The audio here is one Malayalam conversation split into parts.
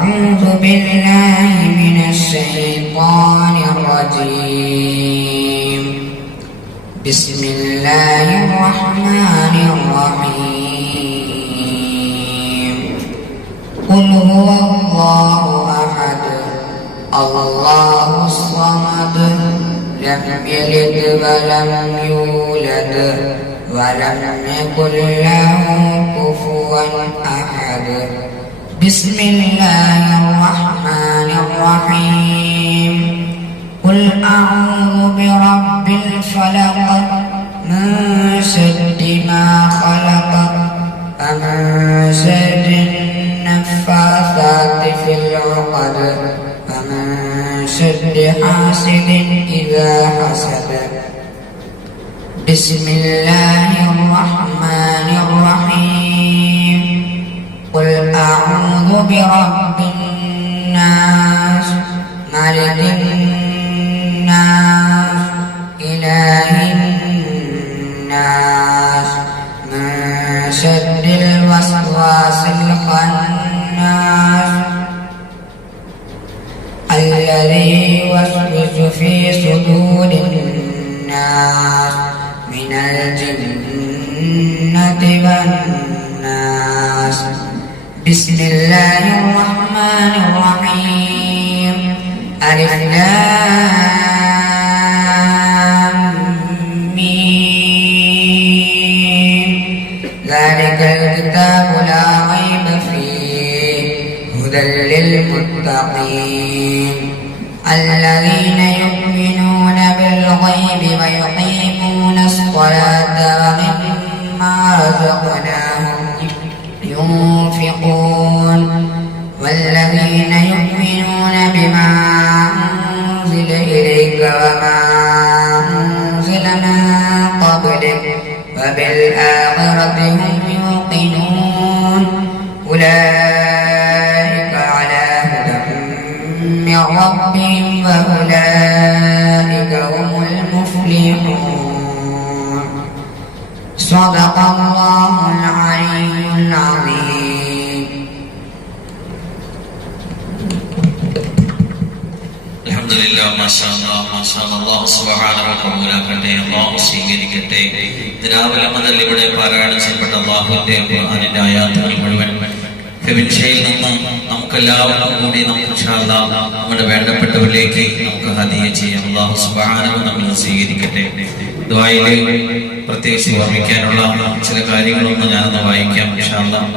أعوذ بالله من الشيطان الرجيم بسم الله الرحمن الرحيم قل هو الله أحد الله الصمد لم يلد ولم يولد ولم يكن له كفوا أحد بسم الله الرحمن الرحيم قل أعوذ برب الفلق من شر ما خلق ومن شر النفاثات في العقد ومن شر حاسد إذا حسد بسم الله الرحمن الرحيم قل أعوذ برب الناس ملك الناس إله الناس من شر الوسواس الخناس الذي يوسوس في صدور الناس من الجنة والناس بسم الله الرحمن الرحيم ألف لام ميم ذلك الكتاب لا ريب فيه هدى للمتقين الذين يؤمنون بالغيب ويقيمون الصلاة ومما رزقناهم ينفقون والذين يؤمنون بما أنزل إليك وما أنزل من قبلك وبالآخرة هم يوقنون أولئك على هدى من ربهم وأولئك هم المفلحون صدق الله العلي العظيم. അൽഹംദുലില്ലാഹ് മാഷാഅല്ലാഹ് സുബ്ഹാനഹു വതആല അല്ലാഹു സ്വീകരിക്കട്ടെ. രാവിലെ മുതൽ ഇവിടെ പാരായണം ചെയ്യപ്പെട്ട അല്ലാഹുവിന്റെ ഖുർആനിന്റെ ആയത്തുകൾ മുഴുവൻ ഫെബിൻഷയിൽ നിന്ന് നമുക്കെല്ലാവർക്കും കൂടി നമുക്ക് ഇൻഷാ അല്ലാഹ് നമ്മുടെ വേണ്ടപ്പെട്ടവരിലേക്ക് നമുക്ക് ഹദിയ ചെയ്യാം. അല്ലാഹു സുബ്ഹാനഹു നമ്മെ സ്വീകരിക്കട്ടെ. ദുആയിൽ പ്രത്യേകിച്ച് ഓർമ്മിക്കാനുള്ള ചില കാര്യങ്ങളൊന്നും ഞാനൊന്ന് വായിക്കാം ഇൻഷാ അല്ലാഹ്.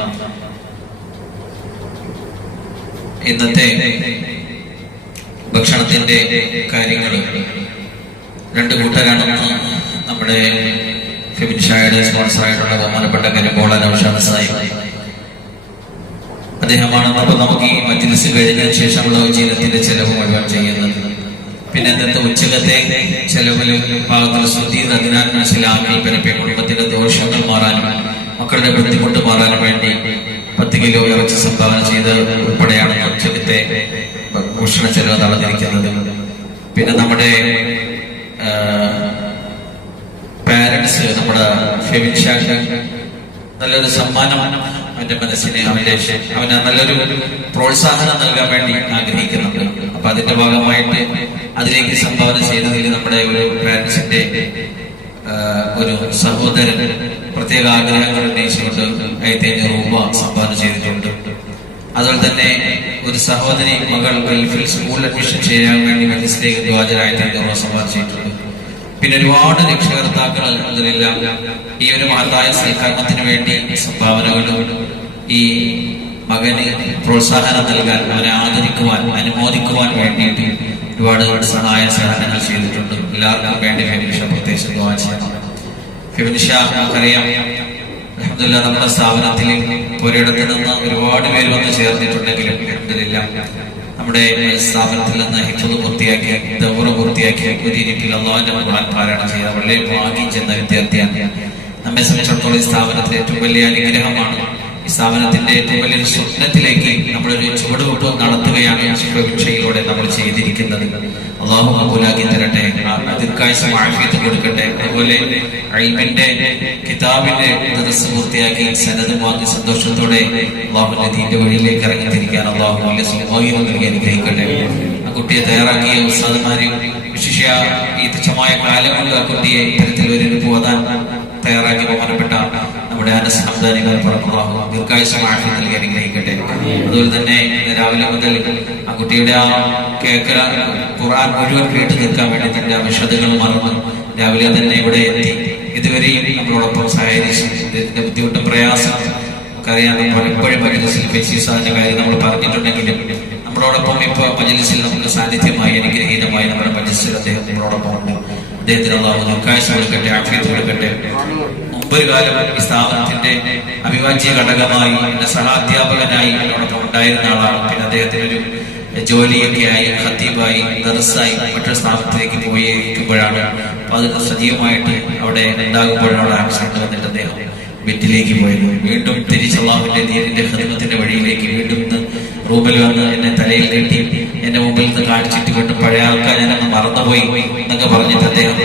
ഇന്നത്തെ ഭക്ഷണത്തിന്റെ കാര്യങ്ങൾ രണ്ട് കൂട്ടരാണ്. നമ്മുടെ ഫെബിൻ ഷായുടെ സ്പോൺസറായിട്ടുള്ള ബഹുമാനപ്പെട്ട കരിമ്പോള നൗഷാദ് സാഹിബ് അദ്ദേഹമാണ് നമുക്ക് ഈ മജ്‌ലിസ് കഴിഞ്ഞതിന് ശേഷമുള്ള ജീവിതത്തിന്റെ ചെലവ് മുഴുവൻ ചെയ്യുന്നത്. പിന്നെ ഇന്നത്തെ ഉച്ചകത്തെ ചെലവിൽ പാകത്തിൽ സുദീർ അതിനാൻ മനസ്സിലാക്കി പിന്നെ കുടുംബത്തിന്റെ ദോഷങ്ങൾ മാറാനും മക്കളുടെ ബുദ്ധിമുട്ട് മാറാനും വേണ്ടി 10 കിലോ ഇറച്ചി സംഭാവന ചെയ്ത് ഉൾപ്പെടെയാണ് ഉച്ചകത്തെ ഭക്ഷണ ചെലവ് നടന്നിരിക്കുന്നത്. പിന്നെ നമ്മുടെ പാരന്റ്സ് നമ്മുടെ ഫെബിൻ ഷാക്ക് നല്ലൊരു സമ്മാനം അവന്റെ മനസ്സിനെ അവന് നല്ലൊരു പ്രോത്സാഹനം നൽകാൻ വേണ്ടി ആഗ്രഹിക്കുന്നുണ്ട്. അപ്പൊ അതിന്റെ ഭാഗമായിട്ട് അതിലേക്ക് സംഭാവന ചെയ്തതിൽ നമ്മുടെ ഒരു പാരന്റ്സിന്റെ ഒരു സഹോദരൻ പ്രത്യേക ആഗ്രഹങ്ങൾ ഉന്നയിച്ചുകൊണ്ട് 1500 രൂപ സംഭാവന ചെയ്തിട്ടുണ്ട്. അതുപോലെ തന്നെ ഒരു സഹോദരി മകൾ ഗൾഫിൽ സ്കൂൾ അഡ്മിഷൻ ചെയ്യാൻ വേണ്ടി മജ്‌ലിസിലേക്ക് ഹാജരായിട്ട് 500 രൂപ സംഭാവന ചെയ്തിട്ടുണ്ട്. പിന്നെ ഒരുപാട് രക്ഷകർത്താക്കൾ അൽഹംദുലില്ലാഹ് ഈ ഒരു മഹത്തായ സൽക്കർമ്മത്തിന് വേണ്ടി സംഭാവനകളും ഈ മകന് പ്രോത്സാഹനം നൽകാൻ അവനെ ആദരിക്കുവാൻ അനുമോദിക്കുവാൻ വേണ്ടിയിട്ട് ഒരുപാട് സഹായ സഹകരണങ്ങൾ ചെയ്തിട്ടുണ്ട്. എല്ലാവർക്കും വേണ്ടി ഫെബിൻ ഷാ പ്രത്യേകിച്ച് ദുആ ചെയ്യണം. ഫെബിൻ ഷാ നമുക്കറിയാം അൽഹംദുലില്ലാഹ് നമ്മുടെ സ്ഥാപനത്തിൽ ഒരിടത്ത് നിന്ന് ഒരുപാട് പേര് വന്ന് ചേർന്നിട്ടുണ്ടെങ്കിലും അൽഹംദുലില്ലാഹ് നമ്മുടെ സ്ഥാപനത്തിൽ നിന്ന് ഹിഫ്ള് പൂർത്തിയാക്കി ദൗറ പൂർത്തിയാക്കി ഒരു രീതിയിൽ അല്ലാഹുവിന്റെ ഖുർആൻ പാരായണം ചെയ്ത വളരെ ഭാഗ്യം ചെന്ന വിദ്യാർത്ഥിയാണ്. നമ്മെ സംബന്ധിച്ചിടത്തോളം ഈ സ്ഥാപനത്തിലെ ഏറ്റവും വലിയ അനുഗ്രഹമാണ് ഈ സ്ഥാപനത്തിന്റെ ഏറ്റവും വലിയൊരു സ്വപ്നത്തിലേക്ക് നമ്മളൊരു ചുവടുവെപ്പ് നടത്തുകയാണ് ശുഭഭിക്ഷയിലൂടെ നമ്മൾ ചെയ്തിരിക്കുന്നത്. അള്ളാഹു കബൂലാക്കി തരട്ടെ, ദീർഘായുസ്സും ആഫിയത്തും കൊടുക്കട്ടെ. അതുപോലെ ഇൽമിന്റെ കിതാബിന്റെ ദർസ് പൂർത്തിയാക്കി സനദ് വാങ്ങി സന്തോഷത്തോടെ അള്ളാഹുവിന്റെ ദീന്റെ വഴിയിലേക്ക് ഇറങ്ങിത്തിരിക്കാൻ അള്ളാഹു വലിയ സൗഭാഗ്യം നൽകി അനുഗ്രഹിക്കട്ടെ. ആ കുട്ടിയെ തയ്യാറാക്കിയ ഉസ്താദുമാരെയും വിശിഷ്യ ഈ തുച്ഛമായ കാലങ്ങളിൽ ആ കുട്ടിയെ ഇത്തരത്തിൽ ഒരു പോകാൻ തയ്യാറാക്കി ബഹുമാനപ്പെട്ട നമ്മുടെ അനസ് ഹംദാനികൾ അള്ളാഹു ദീർഘായുസ്സും ആഫിയത്തും നൽകി അനുഗ്രഹിക്കട്ടെ. അതുപോലെ തന്നെ രാവിലെ മുതൽ ആ കുട്ടിയുടെ ആ കേക്കല ഖുർആൻ മുഴുവൻ കേട്ടു തീർക്കാൻ വേണ്ടി തന്റെ വിശദകൾ മറന്ന് രാവിലെ തന്നെ ഇവിടെ എത്തി ഇതുവരെയും നമ്മളോടൊപ്പം സഹകരിച്ചു. ഇതിന്റെ ബുദ്ധിമുട്ടും പ്രയാസം നമുക്കറിയാം. പലപ്പോഴും മജ്‌ലിസിൽ ഫൈസിന്റെ കാര്യം നമ്മൾ പറഞ്ഞിട്ടുണ്ടെങ്കിലും നമ്മളോടൊപ്പം ഇപ്പൊ മജ്‌ലിസിൽ നമുക്ക് സാന്നിധ്യമായി അനുഗ്രഹീതമായി നമ്മുടെ മജ്‌ലിസിൽ അദ്ദേഹം നമ്മളോടൊപ്പം ഉണ്ട്. അദ്ദേഹത്തിന് അല്ലാഹു ദീർഘായുസ്സ് കൊടുക്കട്ടെ, ആഫിയത്ത് കൊടുക്കട്ടെ. മുമ്പൊരു കാലം ഈ സ്ഥാപനത്തിന്റെ അവിഭാജ്യ ഘടകമായി എന്റെ സഹാധ്യാപകനായി എന്നോടൊപ്പം ഉണ്ടായിരുന്ന ആളാണ്. പിന്നെ അദ്ദേഹത്തിന് ഒരു ജോലിയൊക്കെ ആയി ഖത്തീബായി ദർസായി മറ്റൊരു സ്ഥാപനത്തിലേക്ക് പോയിരിക്കുമ്പോഴാണ് അത് സജീവമായിട്ട് അവിടെ ഉണ്ടാകുമ്പോഴാണ് ആക്സിഡന്റ് വന്നിട്ട് അദ്ദേഹം ബെറ്റിലേക്ക് പോയത്. വീണ്ടും തിരിച്ച് അല്ലാഹുവിന്റെ ദീനിന്റെ ഖിദ്മത്തിന്റെ വഴിയിലേക്ക് വീണ്ടും റൂമിൽ വന്ന് എന്നെ തലയിൽ കെട്ടി എന്റെ മുമ്പിൽ നിന്ന് കാണിച്ചിട്ട് വീണ്ടും പഴയ ആൾക്കാർ ഞാനങ്ങ് മറന്നുപോയി എന്നൊക്കെ പറഞ്ഞിട്ട് അദ്ദേഹം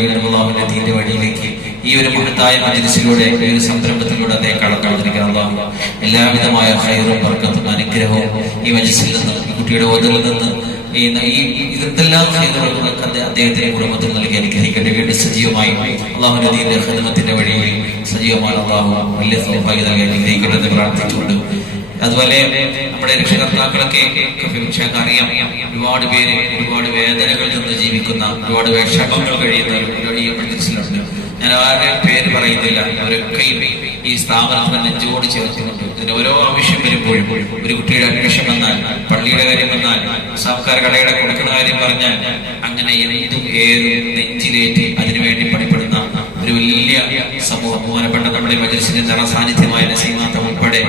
വീണ്ടും അല്ലാഹുവിന്റെ ദീനിന്റെ വഴിയിലേക്ക് ഈ ഒരു മഹത്തായ മജ്‌ലിസിലൂടെ ഈ ഒരു സംരംഭത്തിലൂടെ അദ്ദേഹം കടന്നുകൊണ്ടിരിക്കുക. അല്ലാഹു എല്ലാവിധമായ ഖൈറും ബർക്കത്തും അനുഗ്രഹവും ഈ മജ്‌ലിസിൽ നിന്ന് ഈ കുട്ടിയുടെ ഓതലിൽ നിന്ന് ഇതെല്ലാം അദ്ദേഹത്തിന്റെ കുടുംബത്തിൽ നൽകി അനുഗ്രഹിക്കട്ടെ. വീണ്ടും സജീവമായി അല്ലാഹുവിന്റെ ദീനിന്റെ ഖിദ്മത്തിന്റെ വഴിയിൽ സജീവമായ അല്ലാഹു വലിയ സൗഭാഗ്യം നൽകി അനുഗ്രഹിക്കട്ടെ എന്ന് പ്രാർത്ഥിച്ചുകൊണ്ട്, അതുപോലെ നമ്മുടെ രക്ഷകർത്താക്കളൊക്കെ അറിയാം, ഒരുപാട് പേര് ഒരുപാട് വേദനകളിൽ നിന്ന് ജീവിക്കുന്ന, ഒരുപാട് വിഷമങ്ങൾ കഴിയുന്ന ഈ മജ്‌ലിസിലുണ്ട്. ഞാൻ ആരുടെയും പേര് പറയുന്നില്ല. അവരൊക്കെയും ഈ സ്ഥാപനത്തിന് നെഞ്ചോട് ചേർത്തുകൊണ്ട് ഇതിന്റെ ഓരോ ആവശ്യം വരുമ്പോഴും ഒരു കുട്ടിയുടെ അന്വേഷണം വന്നാൽ, പള്ളിയുടെ കാര്യം വന്നാൽ, സർക്കാർ കടയുടെ കൊടുക്കുന്ന കാര്യം പറഞ്ഞാൽ, അങ്ങനെ എന്തും ഏതും നെഞ്ചിലേറ്റ് അതിനുവേണ്ടി പണിപ്പെടുന്ന ഒരു വലിയ സമൂഹം ബഹുമാനപ്പെട്ട നമ്മുടെ മജ്‌ലിസിന്റെ നിറസാന്നിധ്യമായ നസീമാത്ത ഉൾപ്പെടെ.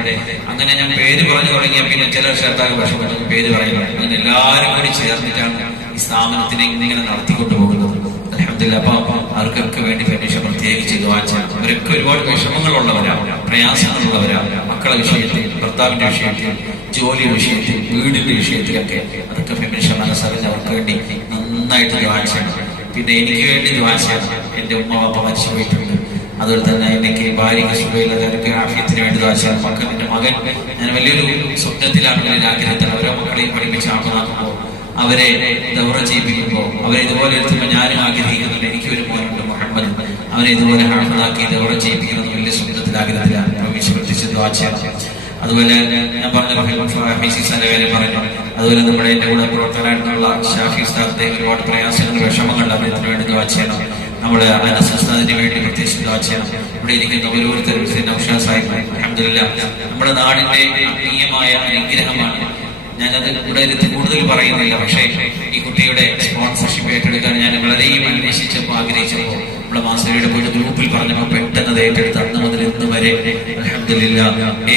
അങ്ങനെ ഞാൻ പേര് പറഞ്ഞു തുടങ്ങിയ പിന്നെ ചില ക്ഷേത്രാക പക്ഷെ പേര് പറയുന്നത് അങ്ങനെ എല്ലാവരും കൂടി ചേർന്നിട്ടാണ് ഈ സ്ഥാപനത്തിനെ ഇങ്ങനെ നടത്തിക്കൊണ്ടു പോകുന്നത്. അൽഹംദുലില്ലാ. അപ്പൊ അവർക്കൊക്കെ വേണ്ടി പ്രത്യേകിച്ച് അവരൊക്കെ ഒരുപാട് വിഷമങ്ങളുള്ളവരാണ്, പ്രയാസങ്ങളുള്ളവരാണ്. മക്കളെ വിഷയത്തിൽ, ഭർത്താവിന്റെ വിഷയത്തിൽ, ജോലി വിഷയത്തിൽ, വീടിന്റെ വിഷയത്തിലൊക്കെ അതൊക്കെ ഫെമിനിസ്റ്റ് മനസ്സറിഞ്ഞ് അവർക്ക് വേണ്ടി നന്നായിട്ട് ദ്വാഴ്ചയാണ്. പിന്നെ എനിക്ക് വേണ്ടി ദ്വാഴ്ചയാണ്. എന്റെ ഉമ്മ വാപ്പ മരിച്ചു പോയിട്ടുണ്ട്. അതുപോലെ തന്നെ എനിക്ക് ഭാര്യയ്ക്ക് സുഖമില്ലാതെ ആഫിയത്തിന് വേണ്ടി ദ്വാഴ്ചയാണ്. മക്കളുടെ മകൻ ഞാൻ വലിയൊരു സ്വപ്നത്തിലാണ്, വലിയൊരു ആഗ്രഹത്തിലാണ്. ഓരോ മക്കളെയും പഠിപ്പിച്ച് ആക്കുന്നാക്കുമ്പോൾ അവരെ ദൗറ ചെയ്യിപ്പിക്കുമ്പോൾ അവരെ ഇതുപോലെ എത്തുമ്പോൾ ഞാനും ആഗ്രഹിക്കുന്നുണ്ട്. എനിക്കൊരു മോനുണ്ട് മുഹമ്മദ്, അവനെ ഇതുപോലെ ഹാഫിളാക്കി ദൗറ ചെയ്യിപ്പിക്കുന്നത് വലിയ സ്വപ്നത്തിൽ ആഗ്രഹത്തിലാണ്. പ്രവേശിച്ച് ദ്വാഴ്ചയാണ്. അതുപോലെ ഞാൻ പറഞ്ഞ ഫൈസിന്റെ പറഞ്ഞു. അതുപോലെ നമ്മുടെ എന്റെ കൂടെ പ്രവർത്തകരായിട്ടുള്ള ഷാഫി ഉസ്താദ് ഒരുപാട് പ്രയാസങ്ങൾ വിഷമങ്ങൾ അദ്ദേഹത്തിന് വേണ്ടി ദ്വാഴ്ചയാണ്. നമ്മുടെ അനസ് ഉസ്താദിന് വേണ്ടി പ്രത്യേകിച്ച് ദ്വാഴ്ചയാണ്. ഇവിടെ ഇരിക്കുന്ന ഓരോരുത്തരും നൗഷാദ് സാഹിബ് അൽഹംദുലില്ലാ നമ്മുടെ നാടിന്റെ ആത്മീയമായ അനുഗ്രഹമാണ്. ഞാനത് ഇവിടെ കൂടുതൽ പറയുന്നില്ല. പക്ഷേ ഈ കുട്ടിയുടെ സ്പോൺസർഷിപ്പ് ഏറ്റെടുക്കാൻ ഞാൻ വളരെയും അന്വേഷിച്ചപ്പോൾ ആഗ്രഹിച്ചപ്പോൾ നമ്മുടെ മാസ്റ്ററിയുടെ പോയിട്ട് ഗ്രൂപ്പിൽ പറഞ്ഞപ്പോൾ പെട്ടെന്ന് അത് ഏറ്റെടുത്ത് അന്ന് മുതൽ ഇന്ന് വരെ അൽഹംദുലില്ലാ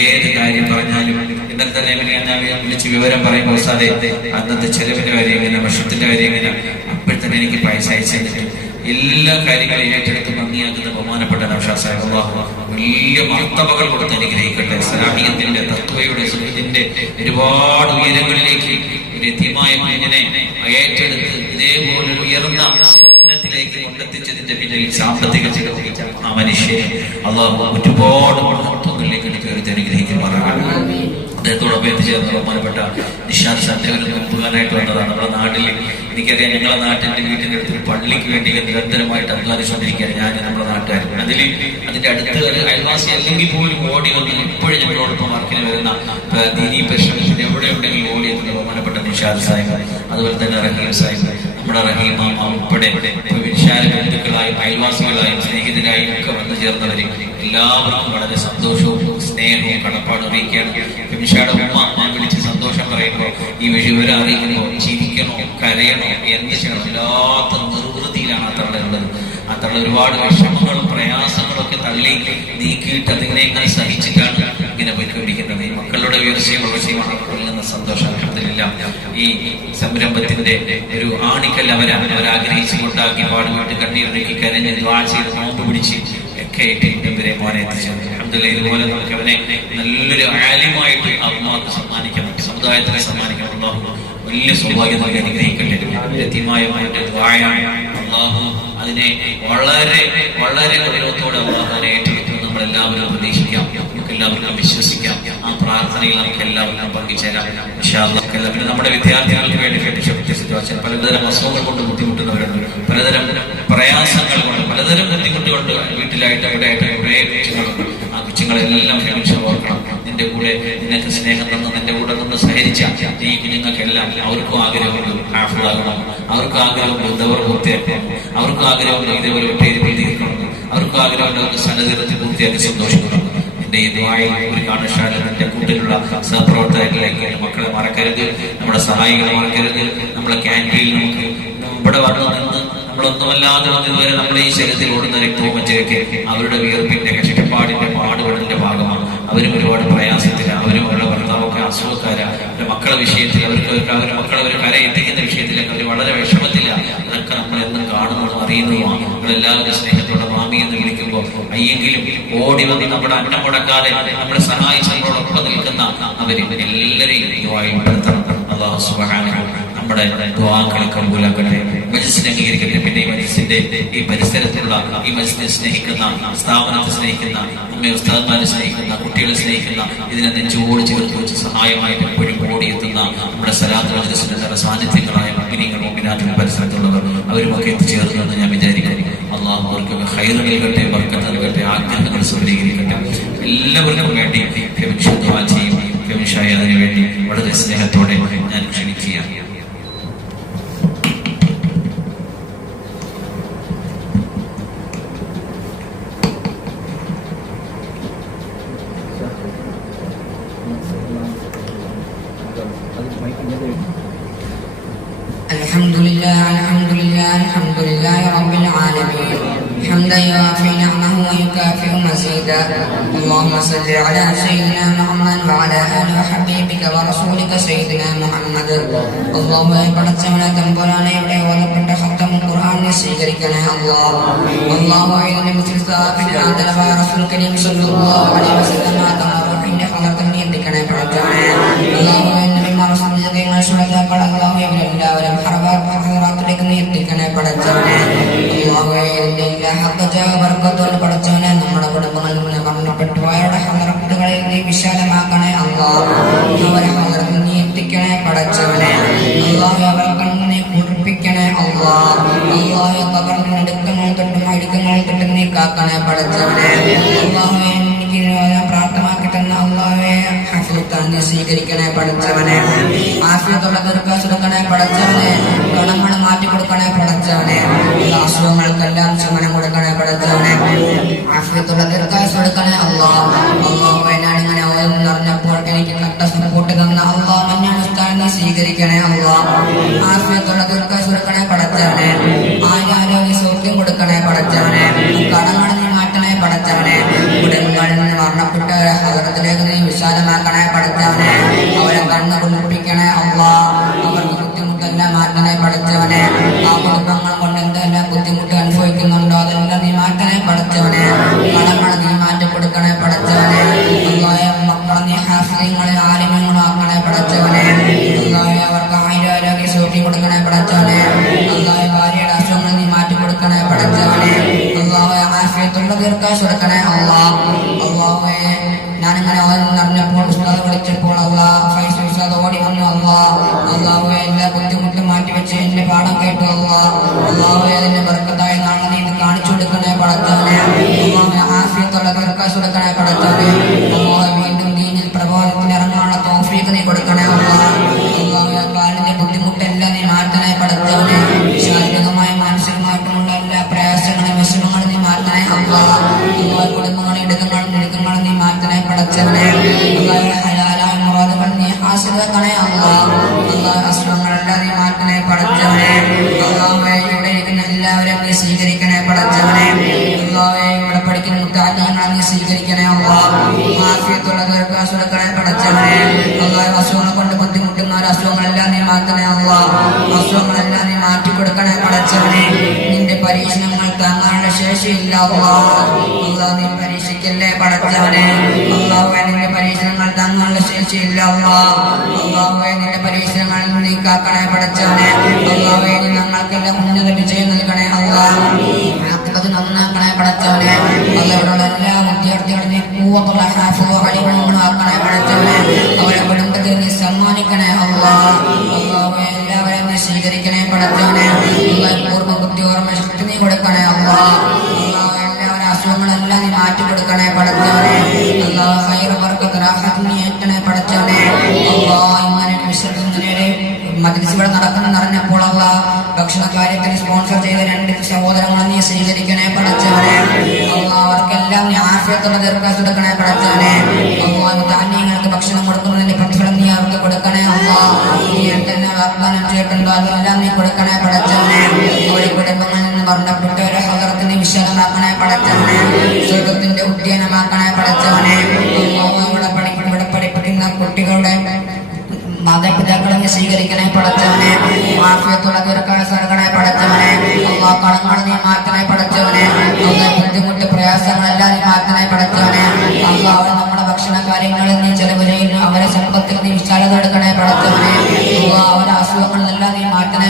ഏത് കാര്യം പറഞ്ഞാലും ഇന്നലെ തന്നെ ഞാൻ വിളിച്ച് വിവരം പറയുമ്പോൾ സാറേ അന്നത്തെ ചെലവിന്റെ കാര്യം എങ്ങനെ, ഭക്ഷണത്തിന്റെ കാര്യം എങ്ങനെ, അപ്പോഴത്തന്നെ എനിക്ക് പൈസ അയച്ചു എല്ലാ കാര്യങ്ങളും ഏറ്റെടുത്ത് നന്ദിയാക്കുന്ന ബഹുമാനപ്പെട്ട നൗഷാദ് സാഹിബ് അല്ലാഹു വലിയ മർത്തബകൾ കൊടുത്ത് അനുഗ്രഹിക്കട്ടെ. സലാഹിയത്തിന്റെ തത്വയുടെ സുഹൃത്തിന്റെ ഒരുപാട് ഉയരങ്ങളിലേക്ക് ഒരു യതീമായ കുഞ്ഞിനെ ഏറ്റെടുത്ത് ഇതേപോലെ ഉയർന്ന സ്വപ്നത്തിലേക്ക് കൊണ്ടെത്തിച്ചതിന്റെ പിന്നിൽ സാമ്പത്തിക ചിലവഴിച്ച ആ മനുഷ്യനെ അല്ലാഹു ഒരുപാട് മഹത്വങ്ങളിലേക്ക് എടുത്ത് അനുഗ്രഹിക്കുമാറാകട്ടെ. അദ്ദേഹത്തോടൊപ്പം എത്തിച്ചേർന്ന ബഹുമാനപ്പെട്ട നിഷാദ് സാഹിബ് നോക്കുവാനായിട്ട് വന്നതാണ്. നമ്മുടെ നാട്ടിൽ എനിക്കറിയാം, ഞങ്ങളുടെ നാട്ടിന്റെ വീട്ടിന്റെ അടുത്ത് പള്ളിക്ക് വേണ്ടി നിരന്തരമായിട്ട് അധ്വാനിച്ചുകൊണ്ടിരിക്കുകയാണ് ഞാൻ, നമ്മുടെ നാട്ടുകാർ. അതിന്റെ അടുത്ത് ഒരു അയൽവാസി അല്ലെങ്കിൽ പോലും ഓടി വന്ന് ഇപ്പോഴും ഞങ്ങളോടൊപ്പം വർക്കിന് വരുന്ന ദീനീ പ്രശ്നത്തിന് എവിടെ ഉണ്ടെങ്കിലും ഓടി എത്തുന്ന ബഹുമാനപ്പെട്ട നിഷാദ് സാഹിബ്, അതുപോലെ തന്നെ റഹീം സാഹിബ്, നമ്മുടെ റഹീം ഉൾപ്പെടെ വിശാല ബന്ധുക്കളായും അയൽവാസികളായും സ്നേഹിതരായും ഒക്കെ വന്നു ചേർന്നവര് എല്ലാവർക്കും വളരെ സന്തോഷവും സ്നേഹവും കടപ്പാടും അറിയിക്കുകയാണ്. ഫിമിഷയുടെ ഉമ്മ ഞാൻ വിളിച്ച് സന്തോഷം പറയുമ്പോൾ ഈ വിവരം അറിയിക്കുമ്പോൾ ചിരിക്കണോ കരയണോ എന്ത് ചെയ്യണം വല്ലാത്ത നിർവൃതിയിലാണ് ആ തള്ളുള്ളത്. ആ തള്ള ഒരുപാട് വിഷമങ്ങളും പ്രയാസങ്ങളും ഒക്കെ തള്ളി നീക്കിയിട്ട് അതിനെ ഇങ്ങനെ സഹിച്ചിട്ടാണ് ഇങ്ങനെ പോയിക്കൊണ്ടിരിക്കുന്നത്. ഈ മക്കളുടെ ഉയർച്ചയും വളർച്ചയുമാണ് കൊല്ലുന്ന സന്തോഷം. അൽഹംദുലില്ലാ ഈ സംരംഭത്തിന്റെ ഒരു ആണിക്കൽ അവരാഗ്രഹിച്ചു കൊണ്ടാക്കി പാടുമായിട്ട് കണ്ണീരൊഴുക്കി കരഞ്ഞ് ദുആ ചെയ്ത് നോമ്പ് പിടിച്ച് ഒക്കെ ഇവരെ മോനെ എത്തിച്ചു. അൽഹംദുലില്ലാഹ് ഇതുപോലെ നമുക്ക് അവനെ നല്ലൊരു ആലിമായിട്ട് അള്ളാഹു സമ്മാനിക്കണം, സമുദായത്തിന് സമ്മാനിക്കണം. അള്ളാഹു വലിയ സൗഭാഗ്യം നൽകി അനുഗ്രഹിക്കട്ടെ. യതീമായ അവന്റെ ദുആയാണ്. അള്ളാഹു അതിനെ വളരെ വളരെ ഗൗരവത്തോടെ അള്ളാഹു അതിനെ ഏറ്റെടുത്തു. നമ്മളെല്ലാവരും പ്രതീക്ഷിക്കാം, നമുക്ക് എല്ലാവർക്കും വിശ്വസിക്കാം. ആ പ്രാർത്ഥനയിൽ നമുക്ക് എല്ലാവർക്കും പങ്കുചേരാം ഇൻഷാ അല്ലാഹ്. പിന്നെ നമ്മുടെ വിദ്യാർത്ഥികൾക്ക് വേണ്ടി ഫെറ്റിഷ് പലതരം അസുഖങ്ങൾ കൊണ്ട് ബുദ്ധിമുട്ടുന്നവരുണ്ട്, പലതരം പ്രയാസങ്ങൾ കൊണ്ട്, പലതരം ബുദ്ധിമുട്ടുകൊണ്ട് വീട്ടിലായിട്ട് അവിടെയായിട്ട് കുറേ കൊച്ചുങ്ങളുണ്ട്. ആ കൊച്ചുങ്ങളെല്ലാം ഫെമിഷ ഓർക്കണം. നിന്റെ കൂടെ നിനക്ക് സ്നേഹം തന്ന് നിന്റെ കൂടെ നിന്ന് സഹരിച്ച ഈ കുഞ്ഞുങ്ങൾക്കെല്ലാം അവർക്കും ആഗ്രഹമുണ്ട് ഹാഫിളാകണം, അവർക്കും ആഗ്രഹമുണ്ട് ദവർ പൂർത്തിയാക്കണം, അവർക്കും ആഗ്രഹമുണ്ട് ഇതേപോലെ ഒട്ടേരി പ്രതികരിക്കണം, അവർക്കും ആഗ്രഹമുണ്ട് അവർക്ക് സന്നദ്ധത്തിൽ പൂർത്തിയാക്കി സന്തോഷിക്കണം. എന്റെ ഈ ദുആയിൽ ഒരു കാരണശാല എന്റെ കൂട്ടിലുള്ള സഹപ്രവർത്തകരിലേക്ക് മക്കളെ മറക്കരുത്, നമ്മുടെ സഹായികളെ മറക്കരുത്. നമ്മളെ ക്യാൻറ്റീനിൽ നമുക്ക് ഇവിടെ വന്നു നിന്ന് നമ്മളൊന്നുമല്ലാതെ ഇതുവരെ നമ്മുടെ ഈ ശരീരത്തിൽ ഓടുന്ന രക്തവും മറ്റൊക്കെ അവരുടെ വിയർപ്പിന്റെ കഷ്ടപ്പാടിന്റെ പാടുപെടലിന്റെ ഭാഗമാണ്. അവരും ഒരുപാട് പ്രയാസത്തില്ല, അവരും അവരുടെ ഭർത്താവൊക്കെ അസുഖക്കാരാ, അവരുടെ മക്കളുടെ വിഷയത്തിൽ അവരുടെ മക്കളെ ഒരു കരയെത്തിക്കുന്ന വിഷയത്തിലൊക്കെ അവർ വളരെ വിഷമത്തില്ല. അതൊക്കെ നമ്മൾ എന്നും കാണുന്നതും അറിയുന്നതുമാണ്. നമ്മളെല്ലാവരും സ്നേഹത്തോടെ മാമി എന്ന് വിളിക്കുമ്പോൾ അയ്യെങ്കിലും ഓടി വന്ന് നമ്മുടെ അന്നം മുടക്കാതെ നമ്മളെ സഹായിച്ച് നമ്മളോടൊപ്പം നിൽക്കുന്ന അവര് എല്ലാവരെയും ദുആയിൽ ഉൾപ്പെടുത്തണം. അല്ലാഹു സുബ്ഹാനഹു നമ്മുടെ ദുആകളെ കബൂലാക്കട്ടെ, മജ്‌ലിസിനെ അംഗീകരിക്കട്ടെ. പിന്നെ ഈ മജ്‌ലിസിന്റെ ഈ പരിസരത്തുള്ള ഈ മജ്‌ലിസിനെ സ്നേഹിക്കുന്ന, സ്ഥാപനത്തെ സ്നേഹിക്കുന്ന, നമ്മെ ഉസ്താദ്മാരെ സ്നേഹിക്കുന്ന, കുട്ടികളെ സ്നേഹിക്കുന്ന, ഇതിനെ നെഞ്ചോട് ചേർത്ത് വെച്ച് സഹായമായിട്ട് എപ്പോഴും ഓടിയെത്തുന്ന നമ്മുടെ സലാത്ത് മജ്‌ലിസിന്റെ സാന്നിധ്യങ്ങളായ മുഅ്മിനീങ്ങൾ മുഅ്മിനാത്തുകളുടെ പരിസരത്തുള്ളവർ അവരുമൊക്കെ എത്തിച്ചേർന്നെന്ന് ഞാൻ വിചാരിക്കുന്നു. അള്ളാഹു അവർക്ക് ഖൈർ നൽകട്ടെ, ബർക്കത്ത് നൽകട്ടെ, ആഗ്രഹങ്ങൾ സഫലീകരിക്കട്ടെ. എല്ലാവർക്കും വേണ്ടി ഫെമിഷ ദുആ ചെയ്യും. ഫെമിഷായ അതിനു വേണ്ടി വളരെ സ്നേഹത്തോടെ ഞാൻ ക്ഷണിക്കുകയാണ്. الحمد لله الحمد لله الحمد لله رب العالمين حمدا يوافي نعمه ويكافئ مزيدا. اللهم صل على سيدنا محمد وعلى آل حبيبك ورسولك سيدنا محمد. اللهم പടച്ചവനെ തമ്പുരാനെ ഇവിടെ ഓതപ്പെട്ട ഖത്തം ഖുർആനെ സ്വീകരിക്കണേ അല്ലാഹ്. അല്ലാഹു ഇതിന്റെ മുസ്ലിം ആദരവായ റസൂൽ കരീം സല്ലല്ലാഹു അലൈഹി വസല്ലം തങ്ങളുടെ ഹലത്തിൽ എത്തിക്കണേ പടച്ചവനെ. അല്ലാഹു നബിമാർ സന്ദേശങ്ങൾ സുഹൃത്തുക്കൾ അല്ലാഹു ഇവരെല്ലാവരും ഹറവാത്തിലേക്ക് എത്തിക്കണേ പടച്ചവനെ. അല്ലാഹു ഇതിന്റെ എല്ലാ ഹഖ്ഖ പടച്ചവനെ നമ്മുടെ കുടുംബങ്ങളിൽ നിന്ന് മരണപ്പെട്ടു അവരുടെ ഹലറത്തുകളിൽ നീ വിശാലമാക്കണേ അല്ലാഹ്. അവരെ ഹലറത്തിൽ നീ എത്തിക്കണേ പടച്ചവനെ. അല്ലാഹു അവരെ കണ്ണ് നീ കുളിർപ്പിക്കണേ അല്ലാഹ്. അല്ലാഹു ഖബറിന്റെ അടുക്കങ്ങൾ തൊട്ടും അടിക്കങ്ങൾ തൊട്ടും നീ കാക്കണേ പടച്ചവനെ. അല്ലാഹു എനിക്ക് പ്രാർത്ഥമാക്കി തന്ന അല്ലാഹുവേ ഹഫീദാൻ നീ സ്വീകരിക്കണേ പടച്ചവനെ. ആഫിയത്തുള്ള ദീർഘായുസ്സ് കൊടുക്കണേ പടച്ചവനെ. രോഗങ്ങൾ മാറ്റി കൊടുക്കണേ പടച്ചവനെ. അസുഖങ്ങൾക്കെല്ലാം ശമനം കൊടുക്കണേ പടച്ചവനെ. ആഫിയത്തുള്ള ദീർഘായുസ്സ് കൊടുക്കണേ അല്ലാഹ്. അല്ലാഹുവേ ഞാനിങ്ങനെ ഓരോന്നറിഞ്ഞപ്പോൾ എനിക്ക് കട്ട സപ്പോർട്ട് തന്ന അല്ലാഹ് മഞ്ഞൾ ഉസ്താദിനെ നീ സ്വീകരിക്കണേ അല്ലാഹ്. ആഫിയത്തുള്ള ദീർഘായുസ്സ് കൊടുക്കണേ പടച്ചവനെ. ആരോഗ്യ സൗഖ്യം കൊടുക്കണേ പടച്ചവനെ. കടങ്ങൾ നീ മാറ്റണേ പടച്ചവനെ. കുടുംബങ്ങളിൽ നിന്ന് മരണപ്പെട്ടവരെ ഹദറത്തിലേക്ക് നീ വിശാലമാക്കണേ പടച്ചവനെ. അവരെ കണ്ണ് കുളിപ്പിക്കണേ അല്ലാഹ്. അവർക്ക് ബുദ്ധിമുട്ടെല്ലാം മാറ്റണേ പടച്ചവനെ. ആ കുടുംബങ്ങൾ കൊണ്ട് എന്തെല്ലാം ബുദ്ധിമുട്ട് അനുഭവിക്കുന്നുണ്ടോ അതെല്ലാം നീ മാറ്റണേ പടച്ചവനെ. കടങ്ങൾ നീ മാറ്റി കൊടുക്കണേ പടച്ചവനെ. മക്കളെ നീ ഹാഫിളീങ്ങളെ ആലിമീങ്ങളും ആക്കണേ പടച്ചവനെ. അവർക്ക് ആരോഗ്യ സൗഖ്യം കൊടുക്കണേ പടച്ചവനെ. ഭാര്യയുടെ അസുഖങ്ങൾ നീ മാറ്റി കൊടുക്കണേ പടച്ചവനെ. ആഫിയത്തുള്ള ദീർഘായുസ്സ് കൊടുക്കണേ അല്ലാഹ്. അല്ലാഹുവേ ഞാനിങ്ങനെ അറിഞ്ഞപ്പോൾ ഉസ്താദ് വിളിച്ചപ്പോൾ അല്ലാഹ് ഫൈസൽ ഉസ്താദ് ഓടി വന്നു അല്ലാഹ്. അല്ലാഹുവേ എല്ലാ ബുദ്ധിമുട്ടും മാറ്റിവെച്ച് എന്റെ പാഠം കേട്ടു അല്ലാഹ്. അല്ലാഹുവേ അതിന്റെ ബർക്കത്തായി നാളെ നീ ഇത് കാണിച്ചു കൊടുക്കണേ പടച്ചവനെ. അല്ലാഹുവേ ആഫിയത്തുള്ള ദീർഘായുസ്സ് കൊടുക്കണേ പടച്ചവനെ. അല്ലാഹുവേ വീണ്ടും ദീനിൽ പ്രബോധനത്തിന് ഇറങ്ങാനുള്ള തൗഫീഖ് നീ കൊടുക്കണേ അല്ലാഹ്. അല്ലാഹുവേ കാലിന്റെ ബുദ്ധിമുട്ടെല്ലാം നീ മാറ്റണേ പടച്ചവനെ. ശാരീരികമായും മാനസികമായിട്ടുമുള്ള എല്ലാ പ്രയാസങ്ങളും വിഷമങ്ങളും നീ മാറ്റണേ അല്ലാഹ്. കുടുംബങ്ങളും ഇടുക്കങ്ങളും നീ മാറ്റണേ പടച്ചവനെ. ഹലാലായ മുറാദുകൾ നീ ഹാസിലാക്കണേ അല്ലാഹ്. അസുഖങ്ങളെല്ലാം നീ മാറ്റണേ പടച്ചവനെ. അല്ലാഹുവേ ഇവിടെ ഇരിക്കുന്ന എല്ലാവരും നീ സ്വീകരിക്കണേ പടച്ചവനെ. അല്ലാഹുവേ ഇവിടെ പഠിക്കുന്ന മുത്താലിങ്ങളെ നീ സ്വീകരിക്കണേ അല്ലാഹ്. ആഫിയത്തുള്ള ദീർഘായുസ്സ് കൊടുക്കണേ പടച്ചവനെ. അല്ലാഹു അസുഖങ്ങൾ കൊണ്ട് ബുദ്ധിമുട്ടുന്ന അസുഖങ്ങളെല്ലാം നീ മാറ്റണേ അല്ലാഹ്. അസുഖങ്ങളെല്ലാം നീ മാറ്റി കൊടുക്കണേ പടച്ചവനെ. നിന്റെ പരീക്ഷണങ്ങൾ താങ്ങാനുള്ള ശേഷിയില്ല അല്ലാഹ്. അല്ലാഹ് നീ പരീക്ഷിക്ക പരീക്ഷിക്കല്ലേ പടച്ചവനെ. അല്ലാഹുവേ നിന്റെ പരീക്ഷണങ്ങൾ തങ്ങളുടെ ശേഷിയില്ല അല്ലാഹുവേ നിന്റെ പരീക്ഷണങ്ങളിൽ നിന്ന് നീ കാക്കണേ പടച്ചവനെ. അല്ലാഹുവേ നീ ഞങ്ങൾക്കെല്ലാം ഉന്നത വിജയം നൽകണേ ആഖിബത്ത് നന്നാക്കണേ പടച്ചവനെ. അല്ലാഹുവിനോട് എല്ലാ വിദ്യാർത്ഥികളും നീ ഖുവത്തുള്ള ഹാഫിള് അലിമുകളും ആക്കണേ പടച്ചവനെ. അവരെ കുടുംബത്തിൽ നീ സമ്മാനിക്കണേ അല്ലാഹുവേ എല്ലാവരെയും നീ സ്വീകരിക്കണേ പടച്ചവനെ. പൂർവ്വ ബുദ്ധി ഓർമ്മ ശക്തി നീ കൊടുക്കണേ എല്ലാവരും അസുഖങ്ങളെല്ലാം നീ മാറ്റി കൊടുക്കണേ പടച്ചവനെ. ഖൈറ് ബർക്കത്ത് റാഹത്ത് നീ ഏറ്റണേ പടച്ചവനെ. ഇങ്ങനെ വിശ്വസിക്കുന്നതിനെ മദ്രസ ഇവിടെ നടക്കുന്നറിഞ്ഞപ്പോൾ ഭക്ഷണ കാര്യത്തിന് സ്പോൺസർ ചെയ്ത 2 സഹോദരങ്ങളെ നീ സ്വീകരിക്കണേ പടച്ചവനെ. അവർക്കെല്ലാം നീ ആഫിയത്തുള്ള ദീർഘായുസ്സ് കൊടുക്കണേ പടച്ചവനെ. ധാന്യങ്ങൾക്ക് ഭക്ഷണം കൊടുക്കുന്നതിന്റെ പ്രതിഫലം നീ അവർക്ക് കൊടുക്കണേ നീ എന്തെല്ലാം വാഗ്ദാനം ചെയ്തിട്ടുണ്ടോ അതെല്ലാം നീ കൊടുക്കണേ പടച്ചവനെ. അവരുടെ കുടുംബങ്ങളിൽ നിന്ന് മരണപ്പെട്ട ഒരു ഹദറത്തിനെ വിശ്വാസമാക്കണേ പടച്ചവനെ. സ്വർഗത്തിന്റെ ഉദ്യാനമാക്കണേ പടച്ചവനെ. ഇവിടെ പഠിപ്പിക്കുന്ന കുട്ടികളുടെ മാതാപിതാക്കളെ സ്വീകരിക്കണേ പടച്ചവനെ. ആഫിയത്തുള്ള ദീർഘായുസ്സ് നൽകണേ പടച്ചവനെ. കടങ്ങൾ നീ മാറ്റണേ പടച്ചവനെ. ബുദ്ധിമുട്ട് പ്രയാസങ്ങളെല്ലാം നീ മാറ്റണേ പടച്ചവനെ. അവർ നമ്മുടെ ഭക്ഷണ കാര്യങ്ങളിൽ നീ ചെലവ് ചെയ്യുന്നു. അവരെ സമ്പത്തിൽ നീ വിശാലത എടുക്കണേ പടച്ചവനെ. അവരെ അസുഖങ്ങളെല്ലാം നീ മാറ്റണേ